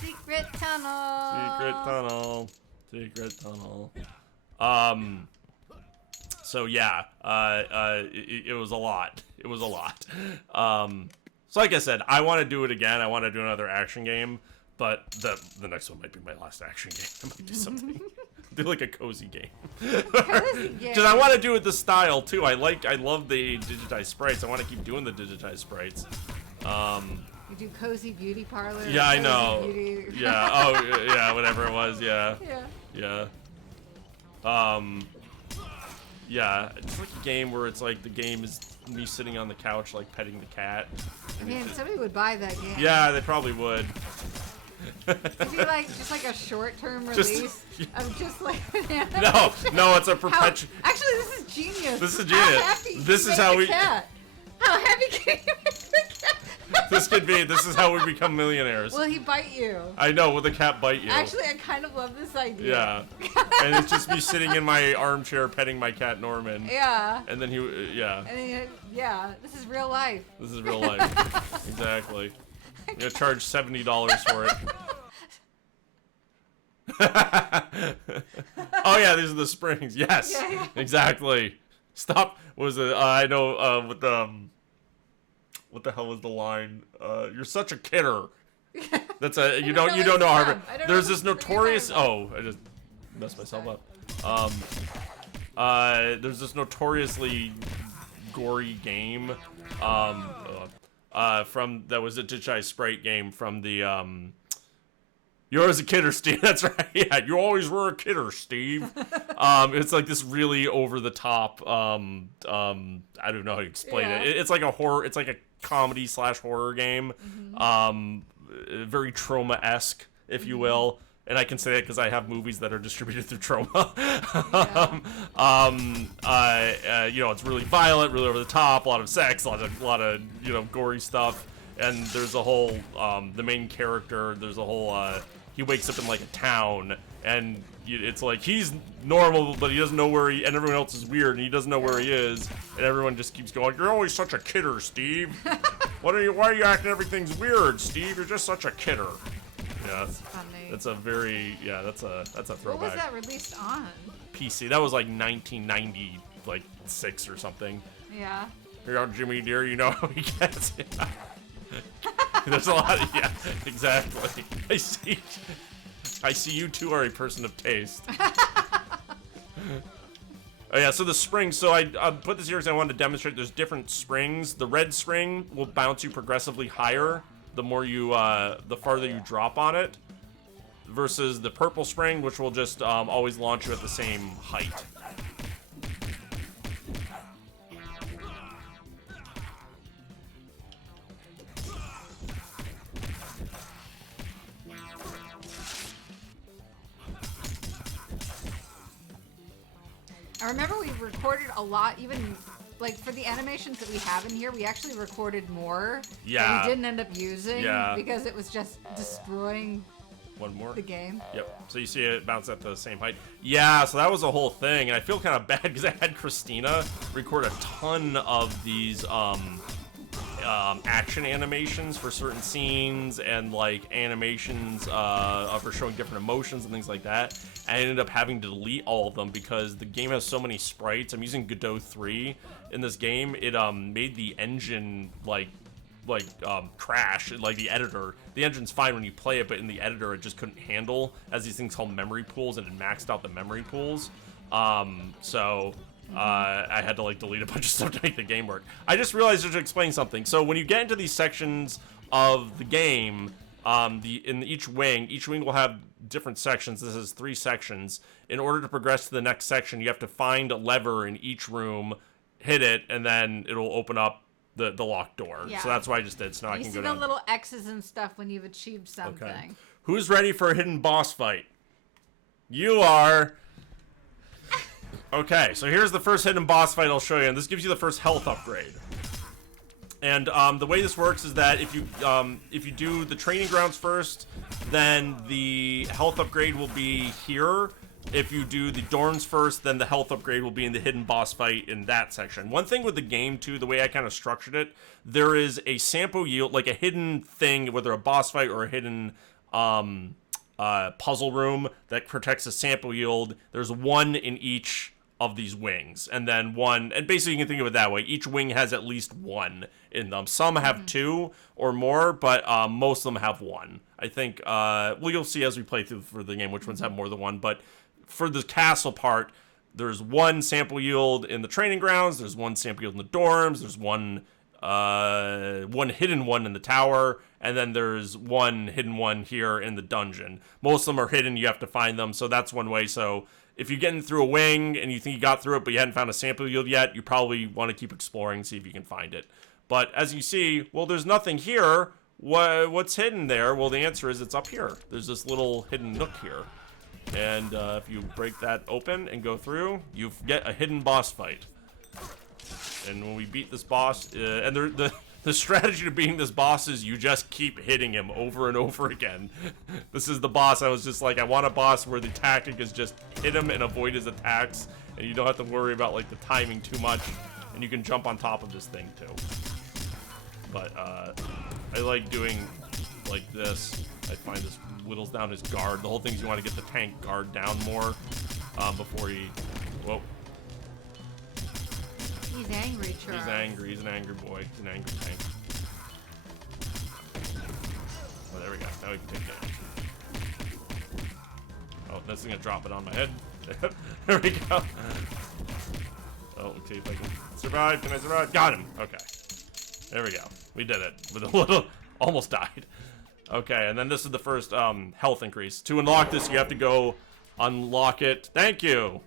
Secret tunnel. Secret tunnel. Secret tunnel. So yeah, it was a lot. It was a lot. So like I said, I want to do it again. I want to do another action game, but the next one might be my last action game. I might do something. Do like a cozy game. Because I want to do it the style too. I love the digitized sprites. I want to keep doing the digitized sprites. You do cozy beauty parlor. Yeah, I know. Beauty. Yeah. Oh, yeah. Whatever it was. Yeah. Yeah. Yeah. Yeah, it's like a game where it's like the game is me sitting on the couch, like petting the cat. I mean, somebody would buy that game. Yeah, they probably would. It'd be like just like a short-term Just- release of just like No, it's a How, perpetual. actually, this is genius. This is How genius. happy This can is you how make we- the cat? How happy can you make the cat? This is how we become millionaires. Will he bite you? I know, will the cat bite you? Actually, I kind of love this idea. Yeah. And it's just me sitting in my armchair petting my cat Norman. Yeah. And then yeah. And then, yeah, this is real life. This is real life. Exactly. I'm gonna charge $70 for it. Oh yeah, these are the springs. Yes, Yeah, yeah. exactly. Stop. What was it? I know. With what the hell was the line? You're such a kidder. That's a you don't know know where it's Harvard. from. I don't There's know this where you're notorious. talking Oh, I just messed myself up. There's this notoriously gory game. From that was a Ditch Sprite game from the You're always a kidder, Steve. That's right. Yeah, you always were a kidder, Steve. It's like this really over the top. I don't know how to explain Yeah. it. It's like a horror. It's like a comedy / horror game. Very Trauma-esque, if you will. And I can say that because I have movies that are distributed through Trauma. You know, it's really violent, really over the top, a lot of sex, a lot of you know gory stuff. And there's a whole the main character. There's a whole he wakes up in like a town, and it's like he's normal, but he doesn't know where he, and everyone else is weird, and he doesn't know where he is, and everyone just keeps going, "You're always such a kidder, Steve. Why are you acting everything's weird, Steve? You're just such a kidder." Yeah, Funny. that's a very that's a What throwback. was that released on? PC. That was like 1996 or something. Yeah. Here, Jimmy dear, you know how he gets. There's a lot of, yeah, exactly. I see you two are a person of taste. Oh yeah, so the springs, so I put this here because I wanted to demonstrate there's different springs. The red spring will bounce you progressively higher the more you, the farther you drop on it, versus the purple spring, which will just always launch you at the same height. I remember we recorded a lot, even like for the animations that we have in here, we actually recorded more Yeah. that we didn't end up using Yeah. because it was just destroying One more. the game. Yep. So you see it bounce at the same height. Yeah, so that was a whole thing, and I feel kind of bad because I had Christina record a ton of these action animations for certain scenes and like animations for showing different emotions and things like that. I ended up having to delete all of them because the game has so many sprites. I'm using Godot 3 in this game. It made the engine crash, like the editor. The engine's fine when you play it, but in the editor it just couldn't handle as these things called memory pools, and it maxed out the memory pools. I had to like delete a bunch of stuff to make the game work. I just realized to explain something. So when you get into these sections of the game, in each wing will have different sections. This is 3 sections. In order to progress to the next section, you have to find a lever in each room, hit it, and then it'll open up the locked door. Yeah. So that's what I just did. So now I You can see go the down. little X's and stuff when you've achieved something. Okay. Who's ready for a hidden boss fight? You are. Okay, so here's the first hidden boss fight I'll show you, and this gives you the first health upgrade. And the way this works is that if you do the training grounds first, then the health upgrade will be here. If you do the dorms first, then the health upgrade will be in the hidden boss fight in that section. One thing with the game, too, the way I kind of structured it, there is a sample yield, like a hidden thing, whether a boss fight or a hidden puzzle room that protects a sample yield. There's one in each of these wings, and then one, and basically you can think of it that way. Each wing has at least one in them. Some have 2 or more, but most of them have 1. I think, well, you'll see as we play through for the game which ones have more than 1, but for the castle part, there's 1 sample yield in the training grounds, there's 1 sample yield in the dorms, there's one hidden one in the tower, and then there's 1 hidden one here in the dungeon. Most of them are hidden, you have to find them, so that's one way. So if you're getting through a wing and you think you got through it, but you hadn't found a sample yield yet, you probably want to keep exploring, see if you can find it. But as you see, well, there's nothing here. What's hidden there? Well, the answer is it's up here. There's this little hidden nook here. And if you break that open and go through, you get a hidden boss fight. And when we beat this boss, and the strategy to beating this boss is you just keep hitting him over and over again. This is the boss. I was just like, I want a boss where the tactic is just hit him and avoid his attacks, and you don't have to worry about like the timing too much, and you can jump on top of this thing too. But I like doing like this. I find this whittles down his guard. The whole thing is you want to get the tank guard down more before he. Whoa. He's angry, Charles. He's angry. He's an angry boy. He's an angry tank. Oh, there we go. Now we can take damage. Oh, this is gonna drop it on my head. There we go. Oh, let's see if I can survive. Can I survive? Got him. Okay. There we go. We did it. With a little, almost died. Okay, and then this is the first health increase. To unlock this, you have to go unlock it. Thank you.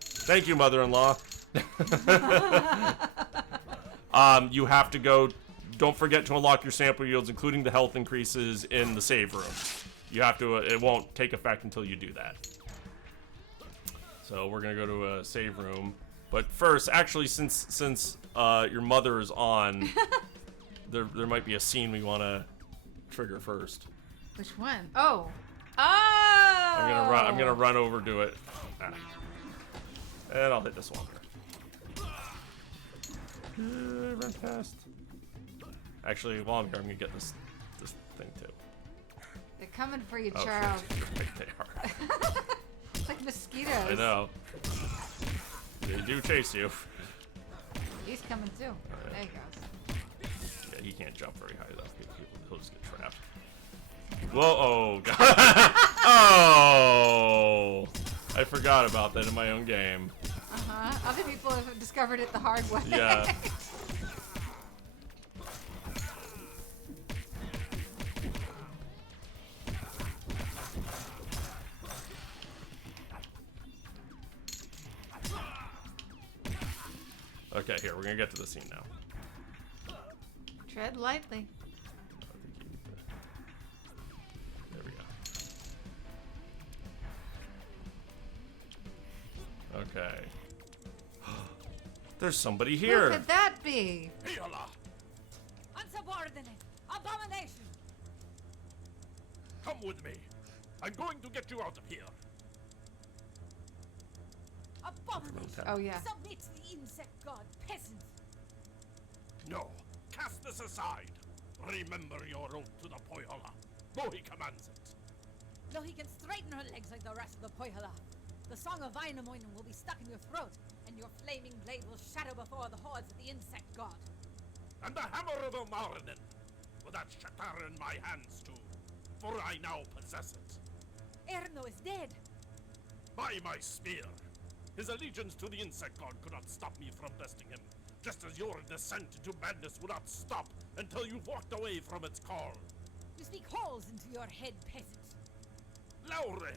Thank you, mother-in-law. You have to go, don't forget to unlock your sample yields, including the health increases in the save room. You have to, it won't take effect until you do that. So we're gonna go to a save room. But first, actually, since your mother is on, there might be a scene we want to trigger first. Which one? Oh. Oh! I'm gonna run over to it. And I'll hit this one. Run fast. Actually, while I'm here, I'm gonna get this thing too. They're coming for you, Oh, Charles. right, they are. It's like mosquitoes. I know. They do chase you. He's coming too. There he goes. Yeah, he can't jump very high though. He'll just get trapped. Whoa! Oh god! Oh! I forgot about that in my own game. Other people have discovered it the hard way. Yeah. Okay, here, we're gonna get to the scene now. Tread lightly. There we go. Okay. There's somebody Who here. could that be? Hiola! Unsubordinate! Abomination! Come with me. I'm going to get you out of here. Abomination! Oh yeah. Submit to the insect god, peasant! No, cast this aside. Remember your oath to the Poihola. No, he commands it. Though he can straighten her legs like the rest of the Poihala, the song of Wainamoinen will be stuck in your throat, and your flaming blade will shatter before the hordes of the insect god. And the hammer of Ilmarinen. Will that shatter in my hands too? For I now possess it. Erno is dead! By my spear. His allegiance to the insect god could not stop me from besting him, just as your descent into madness would not stop until you walked away from its call. You speak holes into your head, peasant. Laure!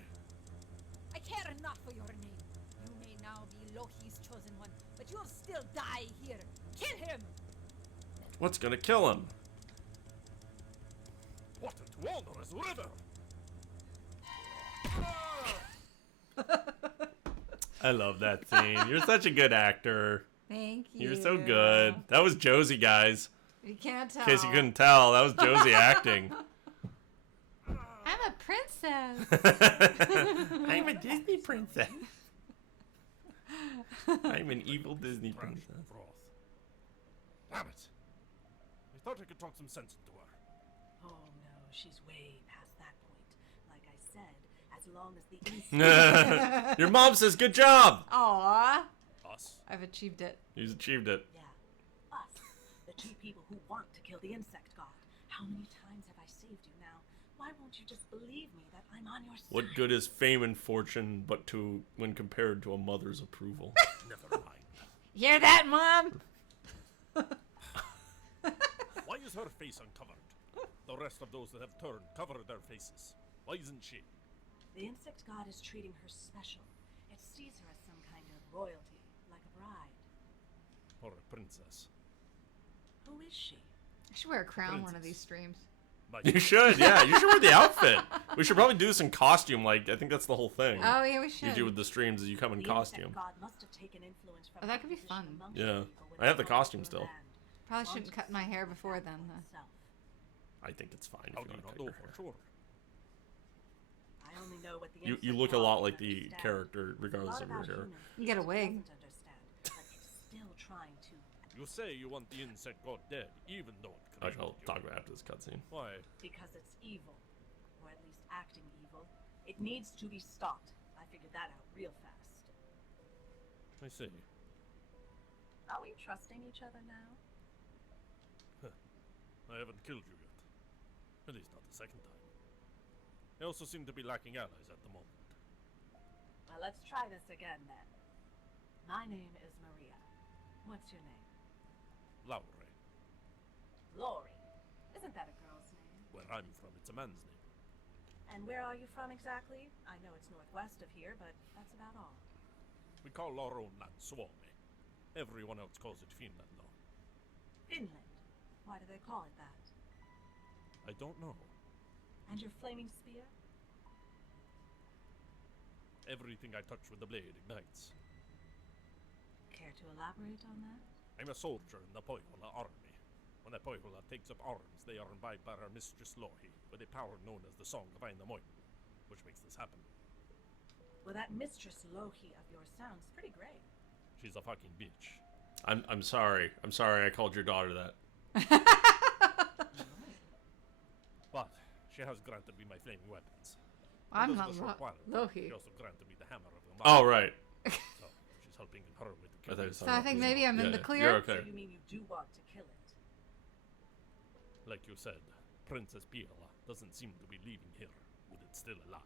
I care not for your name. You may now be Loki's chosen one, but you'll still die here. Kill him! What's gonna kill him? What an onerous river! I love that scene. You're such a good actor. Thank you. You're so good. That was Josie, guys. You can't tell. In case you couldn't tell, that was Josie acting. I'm a princess. I'm a Disney princess. I'm an evil Disney Fresh princess. froth. Damn it. I thought I could talk some sense into her. Oh no, she's way past that point. Like I said, as long as the insect. Your mom says good job. Aw. Us? I've achieved it. He's achieved it. Yeah, us, the two people who want to kill the insect god. How many times have I saved you now? Why won't you just believe me that I'm on your side? What good is fame and fortune but to when compared to a mother's approval? Never mind. Hear that, Mom? Why is her face uncovered? The rest of those that have turned cover their faces. Why isn't she? The insect god is treating her special, It sees her as some kind of royalty, like a bride. Or a princess. Who is she? I should wear a crown one of Princess. these streams. My You should, yeah. You should wear the outfit. We should probably do this in costume. Like, I think that's the whole thing. Oh yeah, we You should. do with the streams is you come in The costume. insect god must have taken influence from Oh, that could be opposition fun. amongst Yeah. the people when I have they the conquered costume your still. land. Probably shouldn't Wanted cut to my see hair that before for then. itself. I think it's fine How if do you you want not to know cut your for hair. sure? I only know what the You insect look a god lot can like the understand. character, A regardless lot of your about hair. humans You get a it wig. doesn't understand, but it's still trying to. You say you want the insect god dead, even though it I created shall you. talk about after this cutscene. Why? Because it's evil, or at least acting evil. It needs to be stopped. I figured that out real fast. I see. Are we trusting each other now? I haven't killed you yet. At least not the second time. I also seem to be lacking allies at the moment. Well, let's try this again then. My name is Maria. What's your name? Laure. Lori. Isn't that a girl's name? Where I'm from, it's a man's name. And where are you from exactly? I know it's northwest of here, but that's about all. We call our own land Suomi. Everyone else calls it Finland, though. Finland. Why do they call it that? I don't know. And your flaming spear? Everything I touch with the blade ignites. Care to elaborate on that? I'm a soldier in the Pohjola army. When the Pohjola takes up arms, they are imbibed by our mistress Lohi, with a power known as the Song of Ainamoinen, which makes this happen. Well, that Mistress Lohi of yours sounds pretty great. She's a fucking bitch. I'm sorry. I'm sorry I called your daughter that. But she has granted me my flaming weapons. I'm And not as the short while ago, Loki. She also granted me the hammer of the Oh, Magi, right. so she's helping in her way to I kill thought you me. were So talking I about think this. maybe I'm in Yeah, the clear. You're okay. So you mean you do want to kill it? Like you said, Princess Piela doesn't seem to be leaving here with it still alive.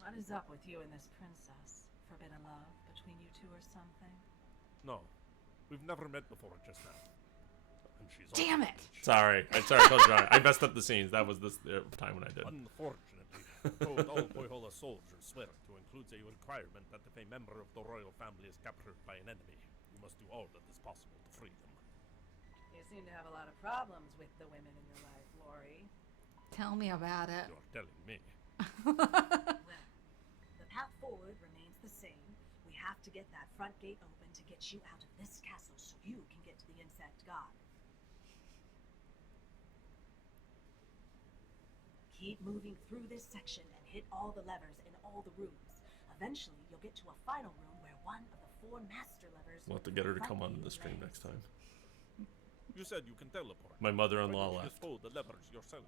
What is up with you and this princess? Forbidden love between you two or something? No, we've never met before just now. And she's Damn also a it. bitch. Sorry. I'm sorry I called your daughter. I messed up the scenes. That was this time when I did. Unfortunately, told all Pohjola soldiers swear to includes a requirement that if a member of the royal family is captured by an enemy, you must do all that is possible to free them. You seem to have a lot of problems with the women in your life, Lori. Tell me about it. You're telling me. Well, the path forward remains the same. We have to get that front gate open to get you out of this castle so you can get to the insect god. Keep moving through this section and hit all the levers in all the rooms. Eventually, you'll get to a final room where one of the 4 master levers. We'll have to with get her to front come onto gate the stream lays. next time. You said you can teleport. My mother-in-law Why don't you left. just hold the levers yourself?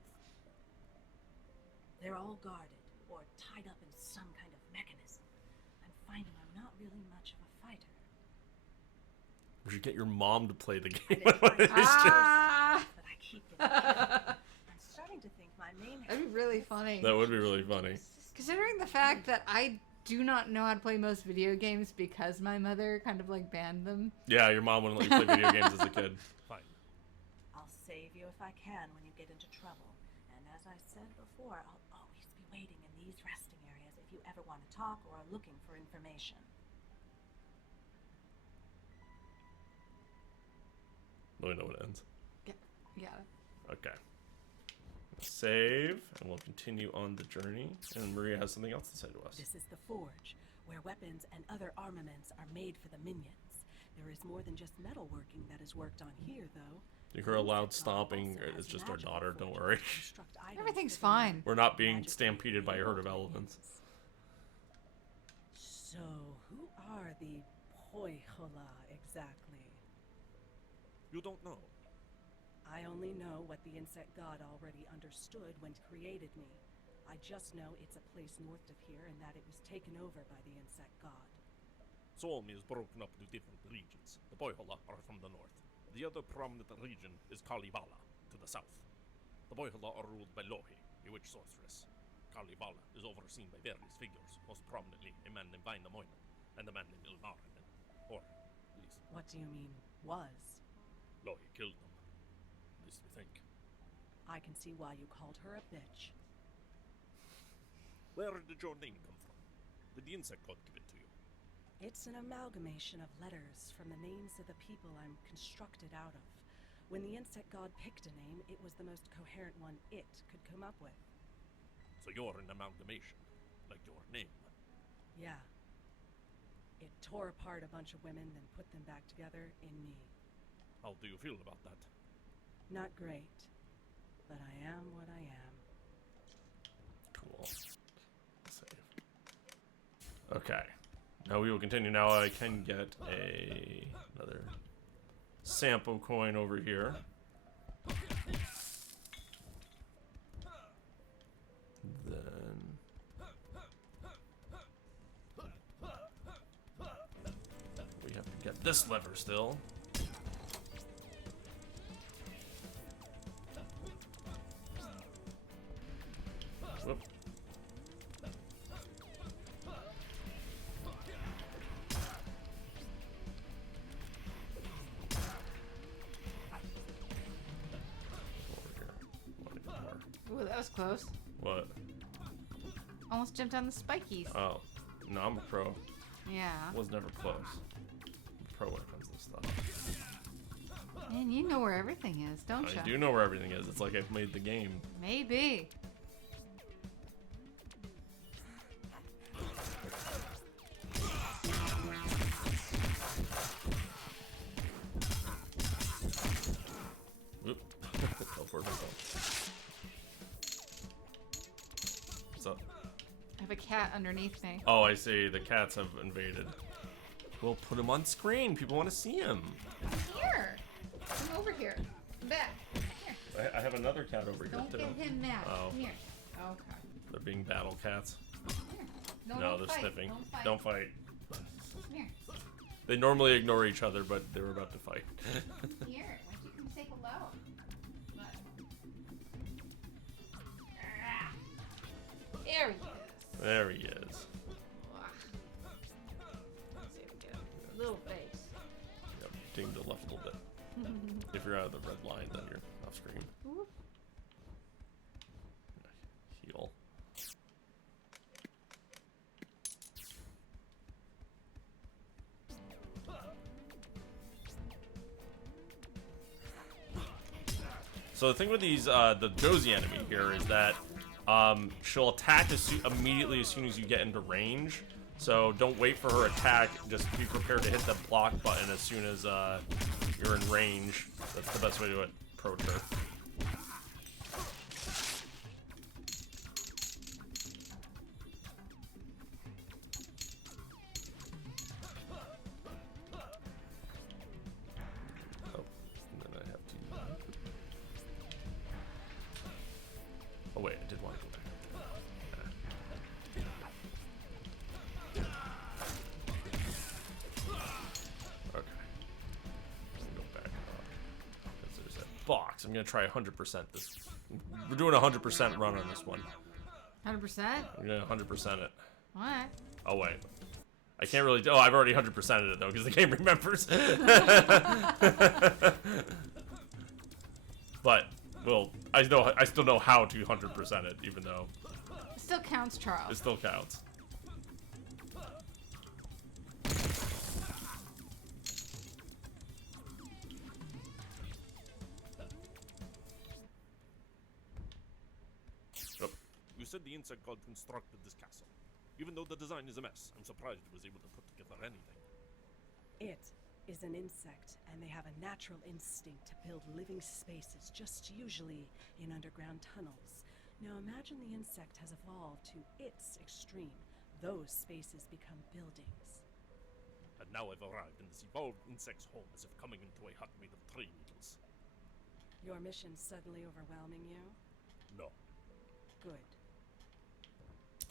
They're all guarded or tied up in some kind of mechanism. I'm finding I'm not really much of a fighter. We should get your mom to play the game. been trying to- Ah, But I keep getting killed. I'm starting to think my main. that'd be really funny. That would be really funny. Considering the fact that I do not know how to play most video games because my mother kind of like banned them. Yeah, your mom wouldn't let you play video games as a kid. Fine. I'll save you if I can when you get into trouble. And as I said before, I'll always be waiting in these resting areas if you ever want to talk or are looking for information. Let me know when it ends. Yeah. Okay. Save, and we'll continue on the journey. And Maria has something else to say to us. This is the Forge, where weapons and other armaments are made for the minions. There is more than just metalworking that is worked on here, though. You hear a The loud insect god stomping. also has It's just our magical daughter. Don't forges worry. that construct items Everything's for the fine. We're not being magically stampeded by a herd of enabled elephants. minions. So, who are the Pohjola exactly? You don't know. I only know what the insect god already understood when it created me. I just know it's a place north of here and that it was taken over by the insect god. Suomi is broken up into different regions. The Pohjola are from the north. The other prominent region is Kalevala, to the south. The Pohjola are ruled by Lohi, a witch sorceress. Kalevala is overseen by various figures, most prominently a man named Vainamoinen and a man named Ilmarinen. Or, at least, What do you mean, was? Lohi killed them. At least we think. I can see why you called her a bitch. Where did your name come from? Did the insect god give it to you? It's an amalgamation of letters from the names of the people I'm constructed out of. When the insect god picked a name, it was the most coherent one it could come up with. So you're an amalgamation, like your name. Yeah. It tore apart a bunch of women, then put them back together in me. How do you feel about that? Not great, but I am what I am. Cool. Save. Okay. Now we will continue. Now I can get another sample coin over here. Then we have to get this lever still. Whoop. Ooh, that was close. What? Almost jumped on the spikies. Oh, no, I'm a pro. Yeah. Was never close. I'm pro when it comes to this stuff. Man, you know where everything is, don't you? I do know where everything is. It's like I've made the game. Maybe. Oop. Teleport myself. What's up? I have a cat underneath me. Oh, I see. The cats have invaded. We'll put him on screen. People want to see him. Here. Come over here. Come back. Here. I have another cat over here, Don't too. get him mad. Oh. Here. Okay. They're being battle cats. Here. No, don't they're fight. sniffing. Don't fight. Don't fight. Here. They normally ignore each other, but they were about to fight. Here. Why don't you come say hello? Look. Ah. There he is. There he is. Let's see if we get a little face. Yep, team to the left a little bit. If you're out of the red line, then you're off screen. Whoop. Heal. So the thing with these, the Josie enemy here is that she'll attack immediately as soon as you get into range. So don't wait for her attack. Just be prepared to hit the block button as soon as you're in range. That's the best way to approach her. Oh, and then I have to. Oh wait, I did want to go back. Okay. Let me go back up. Because there's that box. I'm gonna try 100% this. We're doing a 100% run on this one. 100%? I'm gonna 100% it. What? Oh wait. I can't really. Oh, I've already 100%ed it though, because the game remembers. But well, I still know how to 100% it, even though It still counts, it Charles. still counts. Oh, You said the insect god constructed this castle. Even though the design is a mess, I'm surprised it was able to put together anything. It is an insect, and they have a natural instinct to build living spaces, just usually in underground tunnels. Now imagine the insect has evolved to its extreme. Those spaces become buildings. And now I've arrived in this evolved insect's home as if coming into a hut made of tree needles. Your mission suddenly overwhelming you? No. Good.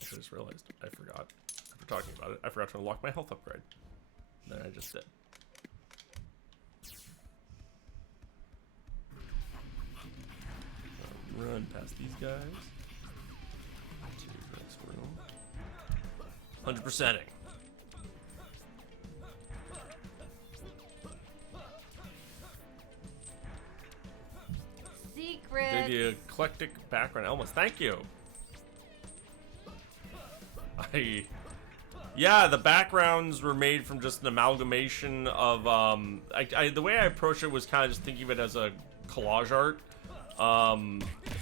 I just realized I forgot. After talking about it, I forgot to unlock my health upgrade. Then I just did. Run past these guys. To the next room. 100%ing. Secret. The eclectic background. Elmas, thank you. Yeah, the backgrounds were made from just an amalgamation of the way I approached it was kind of just thinking of it as a collage art.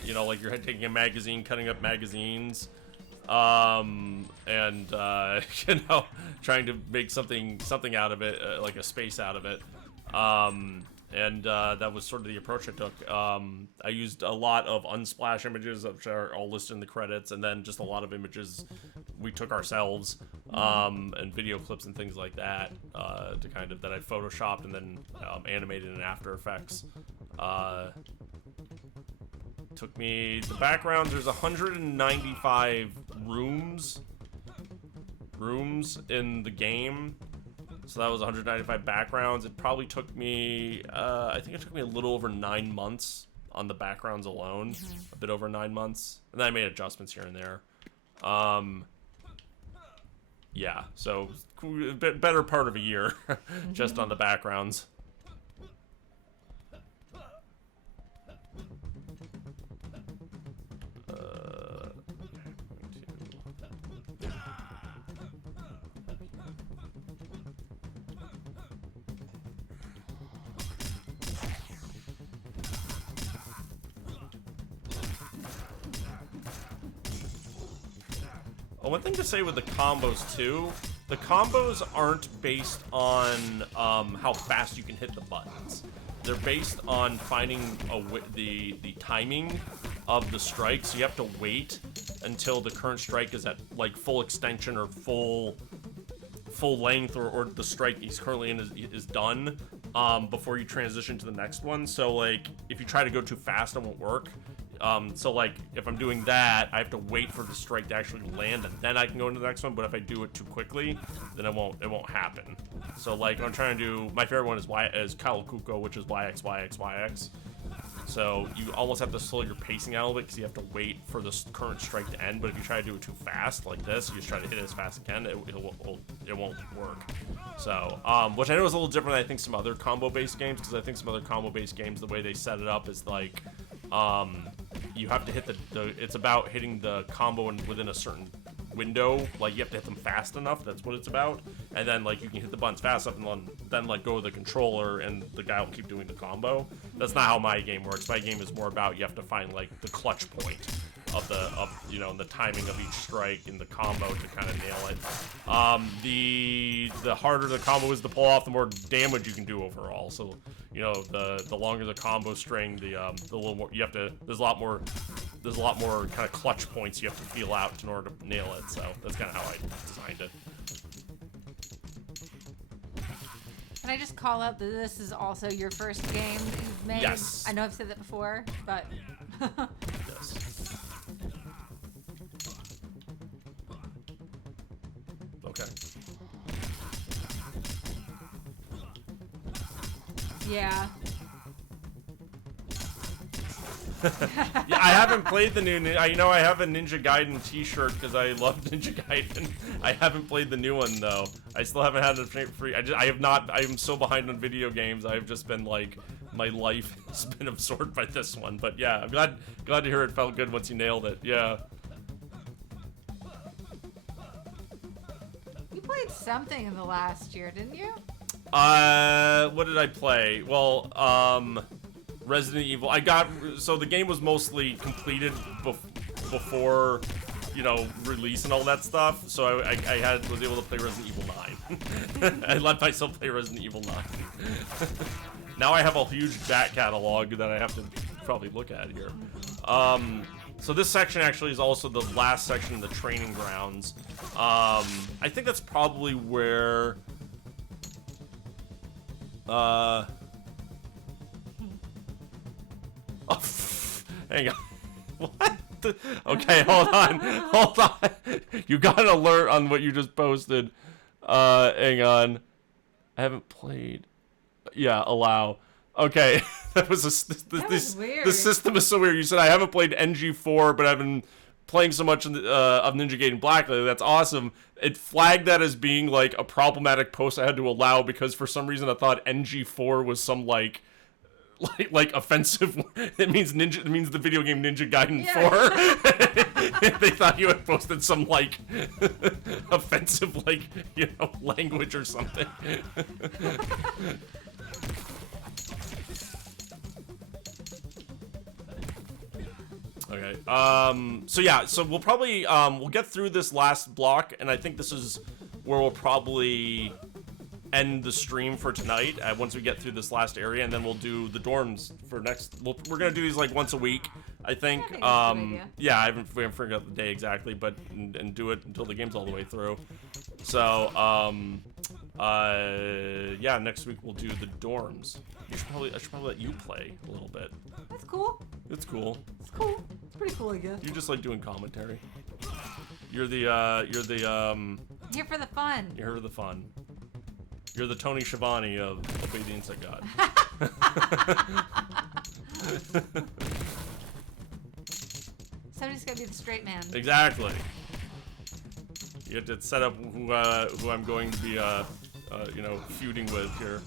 You know, like you're taking a magazine, cutting up magazines, and you know, trying to make something out of it, like a space out of it. And that was sort of the approach I took. I used a lot of Unsplash images, which are all listed in the credits, and then just a lot of images we took ourselves, and video clips and things like that, to kind of, that I photoshopped and then animated in After Effects. Took me, the background, there's 195 rooms in the game. So that was 195 backgrounds. It probably took me, I think it took me a little over 9 months on the backgrounds alone. A bit over 9 months. And then I made adjustments here and there. Yeah, so a bit better part of a year just on the backgrounds. One thing to say with the combos too, the combos aren't based on how fast you can hit the buttons. They're based on finding the timing of the strike. So you have to wait until the current strike is at like full extension or full length, or the strike he's currently in is done, before you transition to the next one. So like if you try to go too fast, it won't work. So like if I'm doing that, I have to wait for the strike to actually land, and then I can go into the next one. But if I do it too quickly, then it won't happen. So like I'm trying to do, my favorite one is Kawakuko, which is YX. So you almost have to slow your pacing out a little bit because you have to wait for the current strike to end. But if you try to do it too fast, like this, you just try to hit it as fast as you can, it won't work. So, which I know is a little different than I think some other combo-based games, because I think some other combo-based games, the way they set it up is like, you have to hit it's about hitting the combo within a certain window. Like you have to hit them fast enough. That's what it's about. And then like you can hit the buttons fast enough, and then like go to the controller, and the guy will keep doing the combo. That's not how my game works. My game is more about, you have to find like the clutch point of the timing of each strike in the combo to kind of nail it. The harder the combo is to pull off, the more damage you can do overall. So the longer the combo string, the little more you have to. There's a lot more kind of clutch points you have to feel out in order to nail it. So that's kind of how I designed it. Can I just call out that this is also your first game that you've made? Yes. I know I've said that before, but Yes. Okay. yeah. Yeah, I haven't played the new. I have a Ninja Gaiden T-shirt because I love Ninja Gaiden. I haven't played the new one though. I still haven't had it free. I have not. I am so behind on video games. I've just been like, my life has been absorbed by this one. But yeah, I'm glad to hear it felt good once you nailed it. Yeah. You played something in the last year, didn't you? What did I play? Well, Resident Evil. So the game was mostly completed before, release and all that stuff. So I was able to play Resident Evil 9. I let myself play Resident Evil 9. Now I have a huge back catalog that I have to probably look at here. So this section actually is also the last section in the training grounds. I think that's probably where. Oh, hang on. What? Okay, hold on. You got an alert on what you just posted. Hang on. I haven't played. Yeah, allow. Okay, that was weird. The system is so weird. You said I haven't played NG4, but I've been playing so much of Ninja Gaiden Black lately. That's awesome. It flagged that as being like a problematic post I had to allow because for some reason I thought NG4 was some like like offensive. It means ninja. It means the video game Ninja Gaiden 4. They thought you had posted some like offensive like language or something. Okay. So yeah. So we'll probably we'll get through this last block, and I think this is where we'll probably end the stream for tonight. Once we get through this last area, and then we'll do the dorms for next. We're gonna do these like once a week, I think. Yeah, I think that's a good idea. Yeah, we haven't figured out the day exactly, but and do it until the game's all the way through. So yeah, next week we'll do the dorms. I should probably let you play a little bit. That's cool. It's cool. It's cool. It's pretty cool, I guess. You just like doing commentary. You're the Here for the fun. you're the fun. You're the Tony Schiavone of Obey the Insect God. Somebody's gotta be the straight man. Exactly. You have to set up who I'm going to be feuding with here.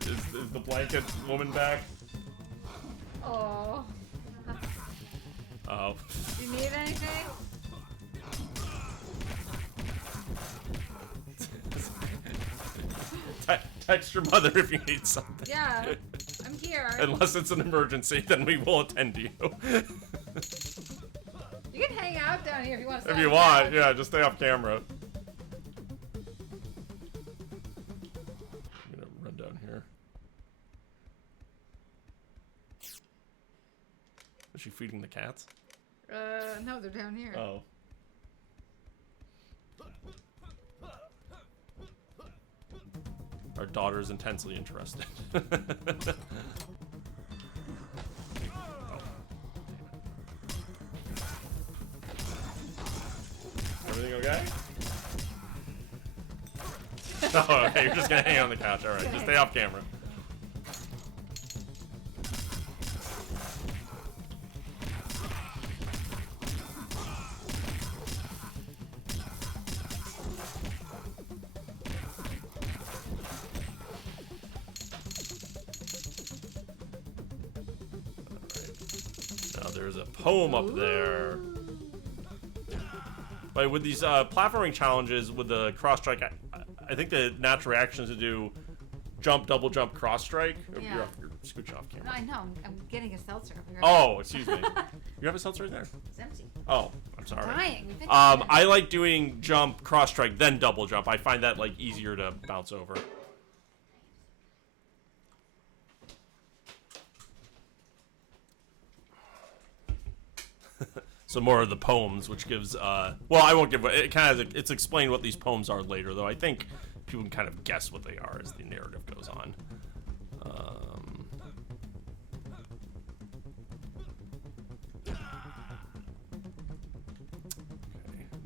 Is the blanket woman back? Oh. Oh. Do you need anything? Text your mother if you need something. Yeah. I'm here. Unless it's an emergency, then we will attend to you. You can hang out down here if you want to. If you want, yeah, just stay off camera. I'm gonna run down here. Is she feeding the cats? No, they're down here. Oh. Our daughter's intensely interested. Everything okay? Oh, okay, you're just gonna hang on the couch. Alright, just stay off camera. There's a poem up there. But with these platforming challenges with the cross strike, I think the natural reaction is to do jump, double jump, cross strike. Yeah. You're scooching off camera. No, I know. I'm getting a seltzer. Oh, excuse me. You have a seltzer in there? It's empty. Oh, I'm sorry. Dying. We've been I like doing jump, cross strike, then double jump. I find that like easier to bounce over. So more of the poems, which gives, well, I won't give, it kind of, it's explained what these poems are later, though I think people can kind of guess what they are as the narrative goes on. Okay.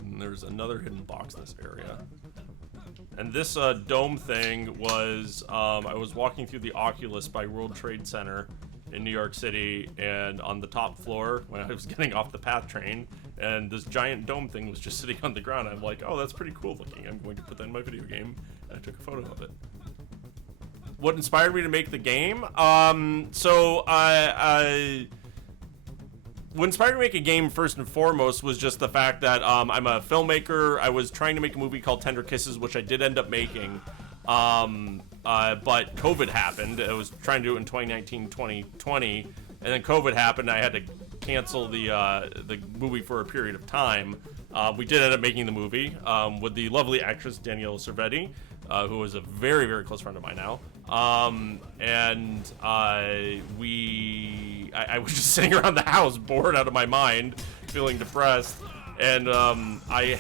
And there's another hidden box in this area. And this dome thing was, I was walking through the Oculus by World Trade Center in New York City, and on the top floor when I was getting off the PATH train, and this giant dome thing was just sitting on the ground. I'm like, oh, that's pretty cool looking. I'm going to put that in my video game, and I took a photo of it. What inspired me to make the game? What inspired me to make a game first and foremost was just the fact that I'm a filmmaker. I was trying to make a movie called Tender Kisses, which I did end up making. But COVID happened. I was trying to do it in 2019, 2020, and then COVID happened. I had to cancel the movie for a period of time. We did end up making the movie with the lovely actress Daniela Cervetti, who is a very, very close friend of mine now. I was just sitting around the house, bored out of my mind, feeling depressed, and I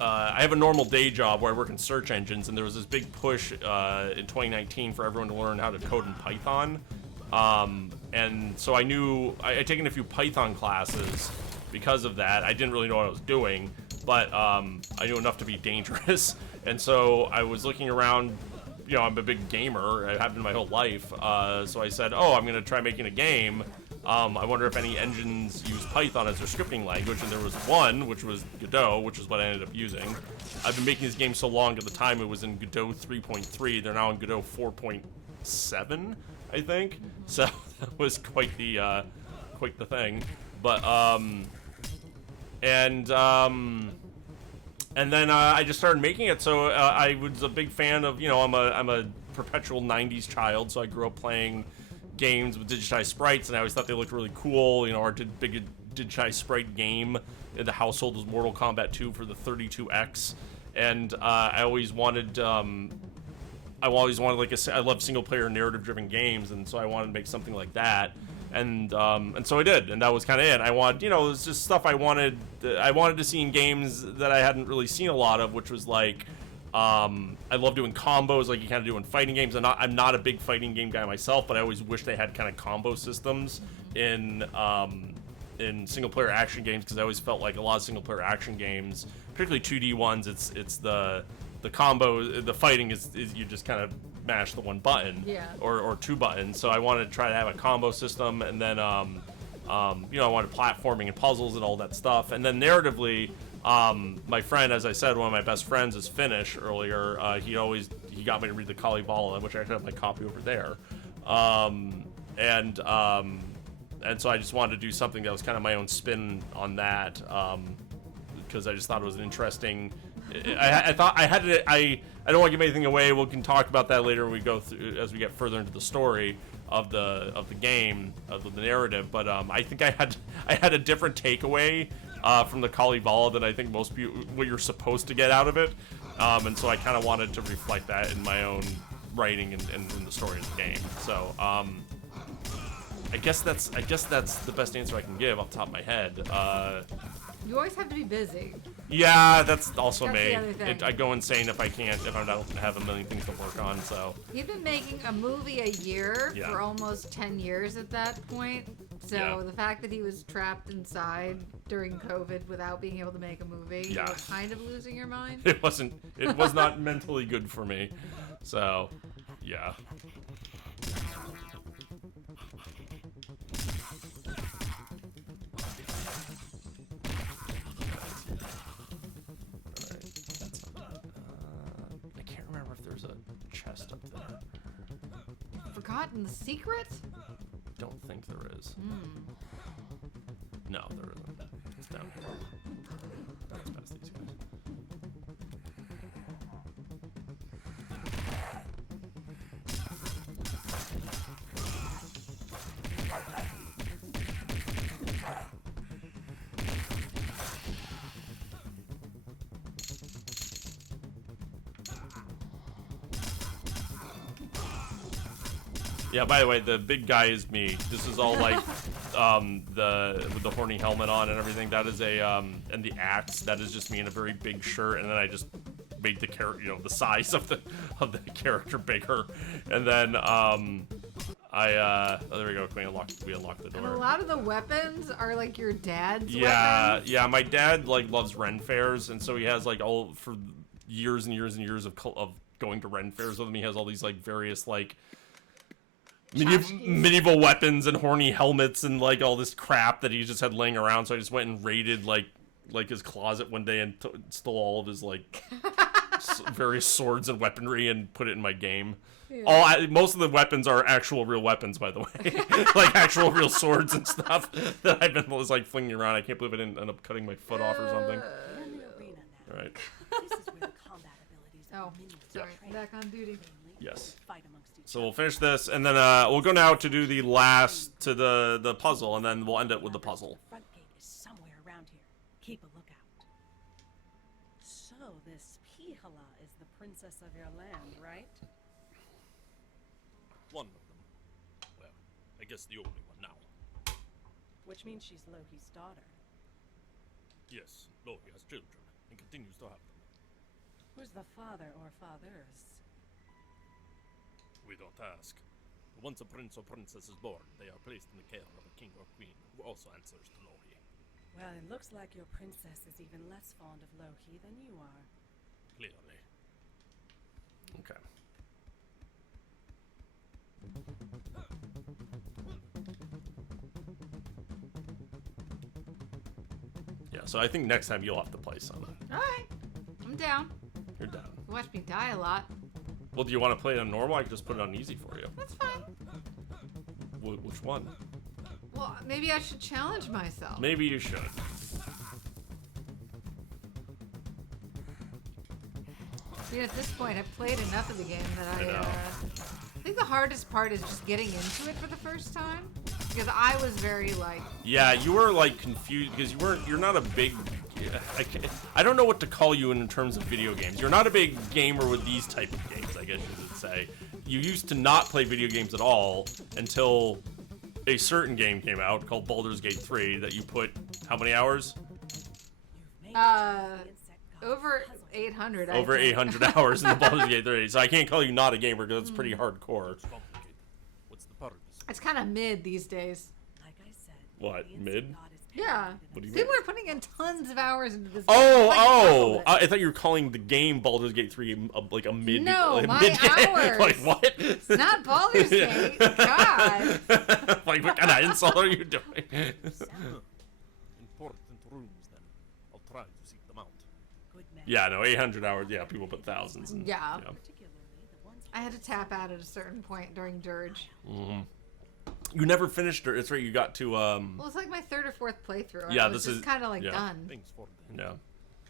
have a normal day job where I work in search engines, and there was this big push in 2019 for everyone to learn how to code in Python. And so I knew I'd taken a few Python classes because of that. I didn't really know what I was doing, but I knew enough to be dangerous. And so I was looking around. You know, I'm a big gamer. I have been my whole life. So I said, oh, I'm going to try making a game. I wonder if any engines use Python as their scripting language, and there was one, which was Godot, which is what I ended up using. I've been making this game so long, at the time it was in Godot 3.3, they're now in Godot 4.7, I think. So that was quite the thing. But, and then I just started making it, so I was a big fan of, you know, I'm a perpetual 90s child, so I grew up playing games with digitized sprites, and I always thought they looked really cool. You know, our big digitized sprite game in the household was Mortal Kombat 2 for the 32X, and I always wanted, like I love single-player narrative-driven games, and so I wanted to make something like that. And so I did, and that was kind of it. I wanted, you know, it was just stuff I wanted to see in games that I hadn't really seen a lot of, which was like, I love doing combos like you kind of do in fighting games. I'm not a big fighting game guy myself, but I always wish they had kind of combo systems in single-player action games, because I always felt like a lot of single-player action games, particularly 2D ones, it's the combo, the fighting is you just kind of mash the one button, or two buttons. So I wanted to try to have a combo system, and then you know, I wanted platforming and puzzles and all that stuff. And then narratively, my friend, as I said, one of my best friends is Finnish earlier. He got me to read the Kalevala, which I actually have my copy over there. And so I just wanted to do something that was kind of my own spin on that, because I just thought it was an interesting. I thought I had it. I don't want to give anything away. We can talk about that later when we go through, as we get further into the story of the game, of the narrative. But I think I had a different takeaway from the Kalevala than I think most people, what you're supposed to get out of it. And so I kind of wanted to reflect that in my own writing and in the story of the game. So I guess that's the best answer I can give off the top of my head. You always have to be busy. Yeah, that's also That's me. the other thing. I go insane if I don't have a million things to work on. So You've been making a movie a year Yeah. for almost 10 years at that point. So Yeah. the fact that he was trapped inside during COVID without being able to make a movie, Yeah. you're kind of losing your mind. it was not mentally good for me. So yeah. I can't remember if there's a chest up there. Forgotten the secret? Don't think there is. No, there isn't. It's down here. It's past these guys. Yeah, by the way, the big guy is me. This is all like with the horny helmet on and everything. That is and the axe, that is just me in a very big shirt, and then I just made the character, you know, the size of the character bigger. And then oh, there we go. We unlocked the And a door. lot of the weapons are like your dad's Yeah, weapons. yeah. My dad like loves Ren fairs, and so he has like all for years and years and years of going to Ren fairs with him. He has all these like various like medieval weapons and horny helmets and like all this crap that he just had laying around. So I just went and raided like his closet one day and stole all of his like various swords and weaponry and put it in my game. Yeah. Most of the weapons are actual real weapons, by the way. Like actual real swords and stuff that I've been like flinging around. I can't believe I didn't end up cutting my foot off or something. We're in the arena now. All right. This is where the combat abilities of Oh, the minions sorry. are trained. Back on duty. Namely, Yes. fight amongst each So we'll finish this, and then we'll go now to do the last to the puzzle, and then we'll end it with the puzzle. The front gate is somewhere around here. Keep a lookout. So this Pihala is the princess of your land, right? One of them. Well, I guess the only one now. Which means she's Loki's daughter. Yes, Loki has children, and continues to have them. Who's the father or fathers? We don't ask. But once a prince or princess is born, they are placed in the care of a king or queen, who also answers to Loki. Well, it looks like your princess is even less fond of Loki than you are. Clearly. Okay. So I think next time you'll have to play some. All right, I'm down. You're down. You watch me die a lot. Well, do you want to play it on normal? I can just put it on easy for you. That's fine. Which one? Well, maybe I should challenge myself. Maybe you should. See, at this point, I've played enough of the game that I know. I think the hardest part is just getting into it for the first time. Because I was very, like... Yeah, you were like confused because you're not a big. I don't know what to call you in terms of video games. You're not a big gamer with these type of games, I guess you would say. You used to not play video games at all until a certain game came out called Baldur's Gate 3 that you put how many hours? You've made it to the insect god's Over puzzle. 800, Over I think. 800 hours in the Baldur's Gate 3. So I can't call you not a gamer because it's pretty hardcore. It's complicated. What's the purpose? It's kind of mid these days. Like I said, What, the insect mid? god is Yeah. paranoid What do you People mean? are putting in tons of hours into this. Oh, Like, oh! it. I thought you were calling the game Baldur's Gate 3 like a mid. No, a my mid hours. Like what? It's not Baldur's Gate. God. Like what kind of insult are you doing? Important rooms, then. I'll try to seek them out. Good man. Yeah, no, 800 hours. Yeah, people put thousands. And, Yeah. Particularly the ones I had to tap out at a certain point during Dirge. You never finished it. It's right. You got to Well, it's like my third or fourth playthrough. Yeah, I was this just is- kind of like yeah. done. Thanks for the yeah.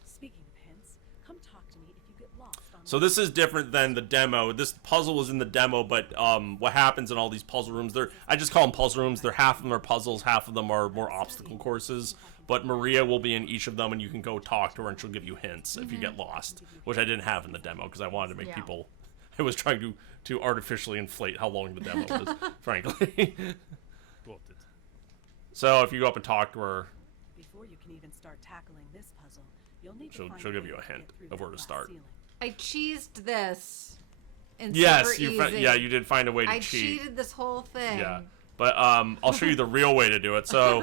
Speaking of hints, come talk to me if you get lost on So this is different than the demo. This puzzle was in the demo, but what happens in all these puzzle rooms? I just call them puzzle rooms. They're half of them are puzzles, half of them are more obstacle courses. But Maria will be in each of them, and you can go talk to her, and she'll give you hints if you get lost, which I didn't have in the demo because I wanted to make Yeah. people. I was trying to artificially inflate how long the demo was, frankly. Got it. So if you go up and talk to her, Before you can even start tackling this puzzle, you'll need She'll- to find she'll give way you a to hint get through of that where to glass start. ceiling. I cheesed this. In yes, super you easy. yeah, you did find a way to I cheat. cheated this whole thing. Yeah, but I'll show you the real way to do it. So,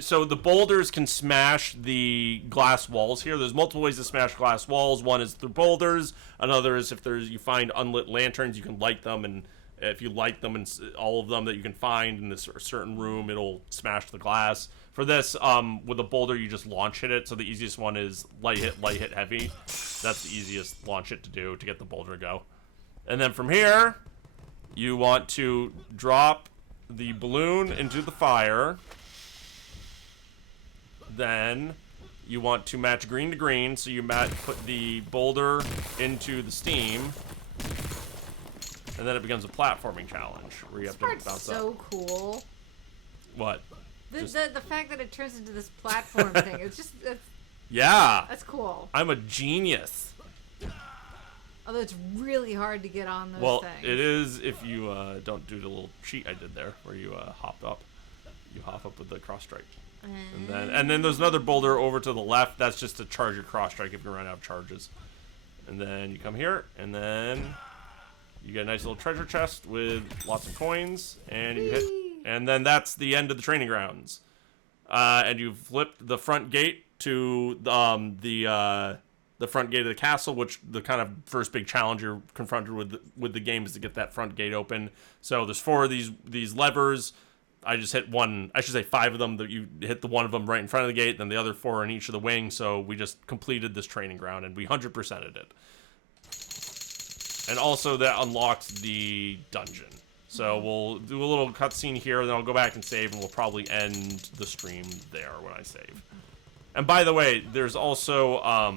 so the boulders can smash the glass walls here. There's multiple ways to smash glass walls. One is through boulders. Another is if you find unlit lanterns, you can light them, and if you light them and all of them that you can find in this certain room, it'll smash the glass. For this, with a boulder, you just launch hit it. So the easiest one is light hit, heavy. That's the easiest launch hit to do to get the boulder to go. And then from here, you want to drop the balloon into the fire. Then you want to match green to green, so you put the boulder into the steam. And then it becomes a platforming challenge where you This have to part's bounce so up. cool. What? The fact that it turns into this platform thing, it's Yeah, that's cool. I'm a genius. Although it's really hard to get on those Well, things. it is if you don't do the little cheat I did there, where you hop up. You hop up with the cross strike, and then there's another boulder over to the left. That's just to charge your cross strike if you run out of charges. And then you come here, and then you get a nice little treasure chest with lots of coins, and you hit, and then that's the end of the training grounds. And you flipped the front gate to the front gate of the castle, which the kind of first big challenge you're confronted with the game is to get that front gate open. So there's 4 of these levers. I just hit one. I should say 5 of them. That you hit the one of them right in front of the gate, then the other 4 in each of the wings. So we just completed this training ground, and we 100%ed it. And also that unlocks the dungeon. So we'll do a little cutscene here, then I'll go back and save, and we'll probably end the stream there when I save. And by the way, there's also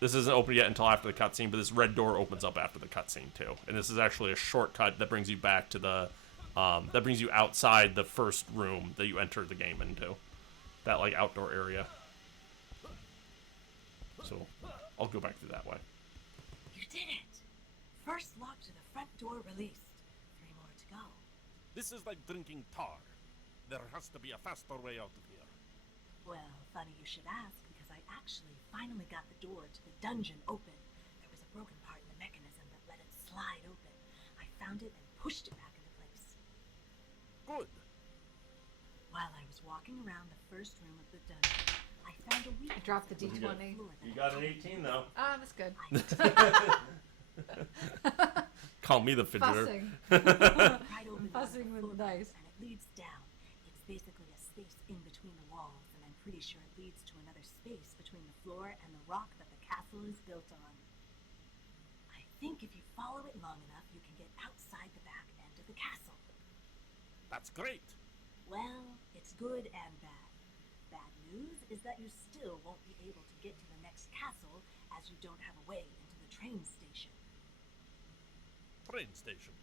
this isn't open yet until after the cutscene, but this red door opens up after the cutscene too. And this is actually a shortcut that brings you back to the that brings you outside the first room that you enter the game into. That like outdoor area. So I'll go back through that way. You did it! First lock to the front door released. 3 more to go. This is like drinking tar. There has to be a faster way out of here. Well, funny you should ask, because I actually finally got the door to the dungeon open. There was a broken part in the mechanism that let it slide open. I found it and pushed it back into place. Good. While I was walking around the first room of the dungeon, I found a weakness. I dropped the in D20. floor that You I got an couldn't 18 though. Ah, that's good. Call me the fidgeter. Fussing. right over I'm open on fussing the with floor, dice. and it leads down. It's basically a space in between the walls, and I'm pretty sure it leads to another space between the floor and the rock that the castle is built on. I think if you follow it long enough, you can get outside the back end of the castle. That's great. Well, it's good and bad. Bad news is that you still won't be able to get to the next castle as you don't have a way into the train station. Train station.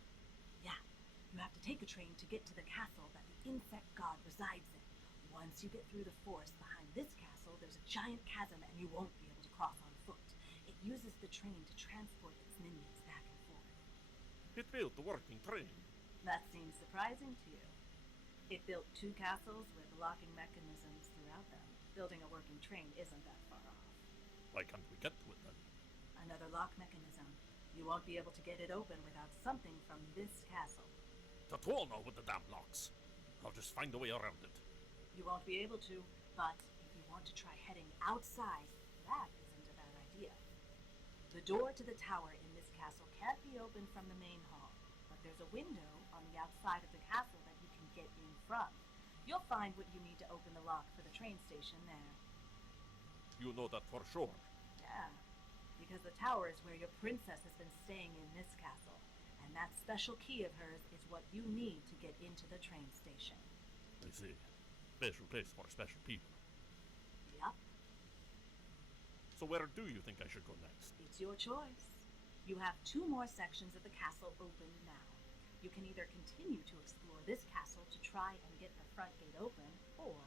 Yeah, you have to take a train to get to the castle that the insect god resides in. Once you get through the forest behind this castle, there's a giant chasm and you won't be able to cross on foot. It uses the train to transport its minions back and forth. It built a working train. That seems surprising to you. It built 2 castles with locking mechanisms throughout them. Building a working train isn't that far off. Why can't we get to it then? Another lock mechanism. You won't be able to get it open without something from this castle. To Tuono with the damn locks. I'll just find a way around it. You won't be able to, but if you want to try heading outside, that isn't a bad idea. The door to the tower in this castle can't be opened from the main hall, but there's a window on the outside of the castle that you can get in from. You'll find what you need to open the lock for the train station there. You know that for sure. Yeah, because the tower is where your princess has been staying in this castle, and that special key of hers is what you need to get into the train station. I see. Special place for special people. Yup, So where do you think I should go next? it's your choice. You have 2 more sections of the castle open now. You can either continue to explore this castle to try and get the front gate open, or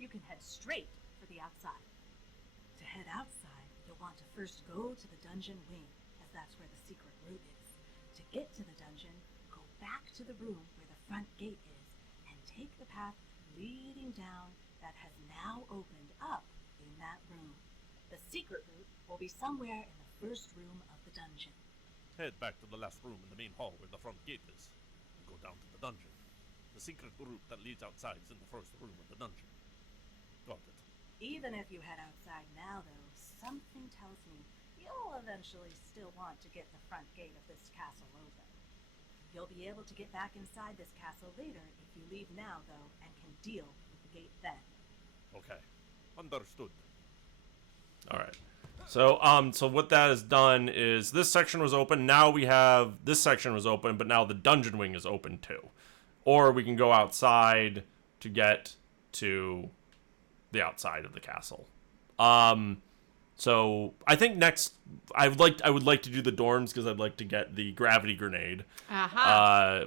you can head straight for the outside. To head outside, you'll want to first go to the dungeon wing, as that's where the secret route is. To get to the dungeon, go back to the room where the front gate is, and take the path leading down that has now opened up in that room. The secret route will be somewhere in the first room of the dungeon. Head back to the last room in the main hall where the front gate is. And go down to the dungeon. The secret route that leads outside is in the first room of the dungeon. Got it. Even if you head outside now, though, something tells me you'll eventually still want to get the front gate of this castle open. You'll be able to get back inside this castle later if you leave now, though, and can deal with the gate then. Okay. Understood. All right. So what that has done is this section was open. Now we have this section was open, but now the dungeon wing is open too. Or we can go outside to get to the outside of the castle. So I think next I would like to do the dorms because I'd like to get the gravity grenade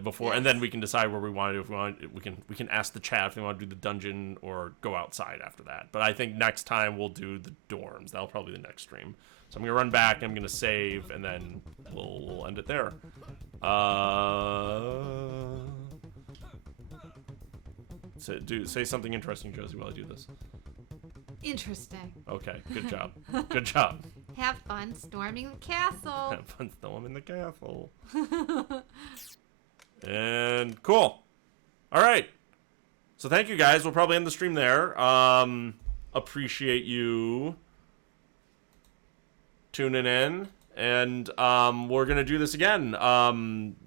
before, and then we can decide where we want to do. If we want, we can ask the chat if they want to do the dungeon or go outside after that. But I think next time we'll do the dorms. That'll probably be the next stream. So I'm gonna run back. I'm gonna save, and then we'll end it there. Say something interesting, Josie, while I do this. Interesting. Okay, good job. Good job. Have fun storming the castle. Have fun storming the castle. And cool. All right. So thank you guys. We'll probably end the stream there. Appreciate you tuning in, and we're gonna do this again.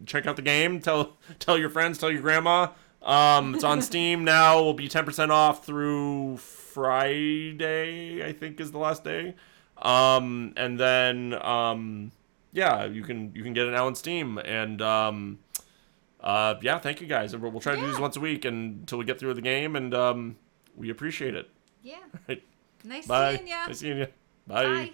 Check out the game. Tell your friends. Tell your grandma. It's on Steam now. Will be 10% off through Friday, I think, is the last day. And then yeah, you can get it now on Steam. And yeah, thank you guys. And we'll try to do this once a week until we get through the game, and we appreciate it. Yeah. Right. Nice Bye. seeing ya. Nice seeing you. Bye. Bye.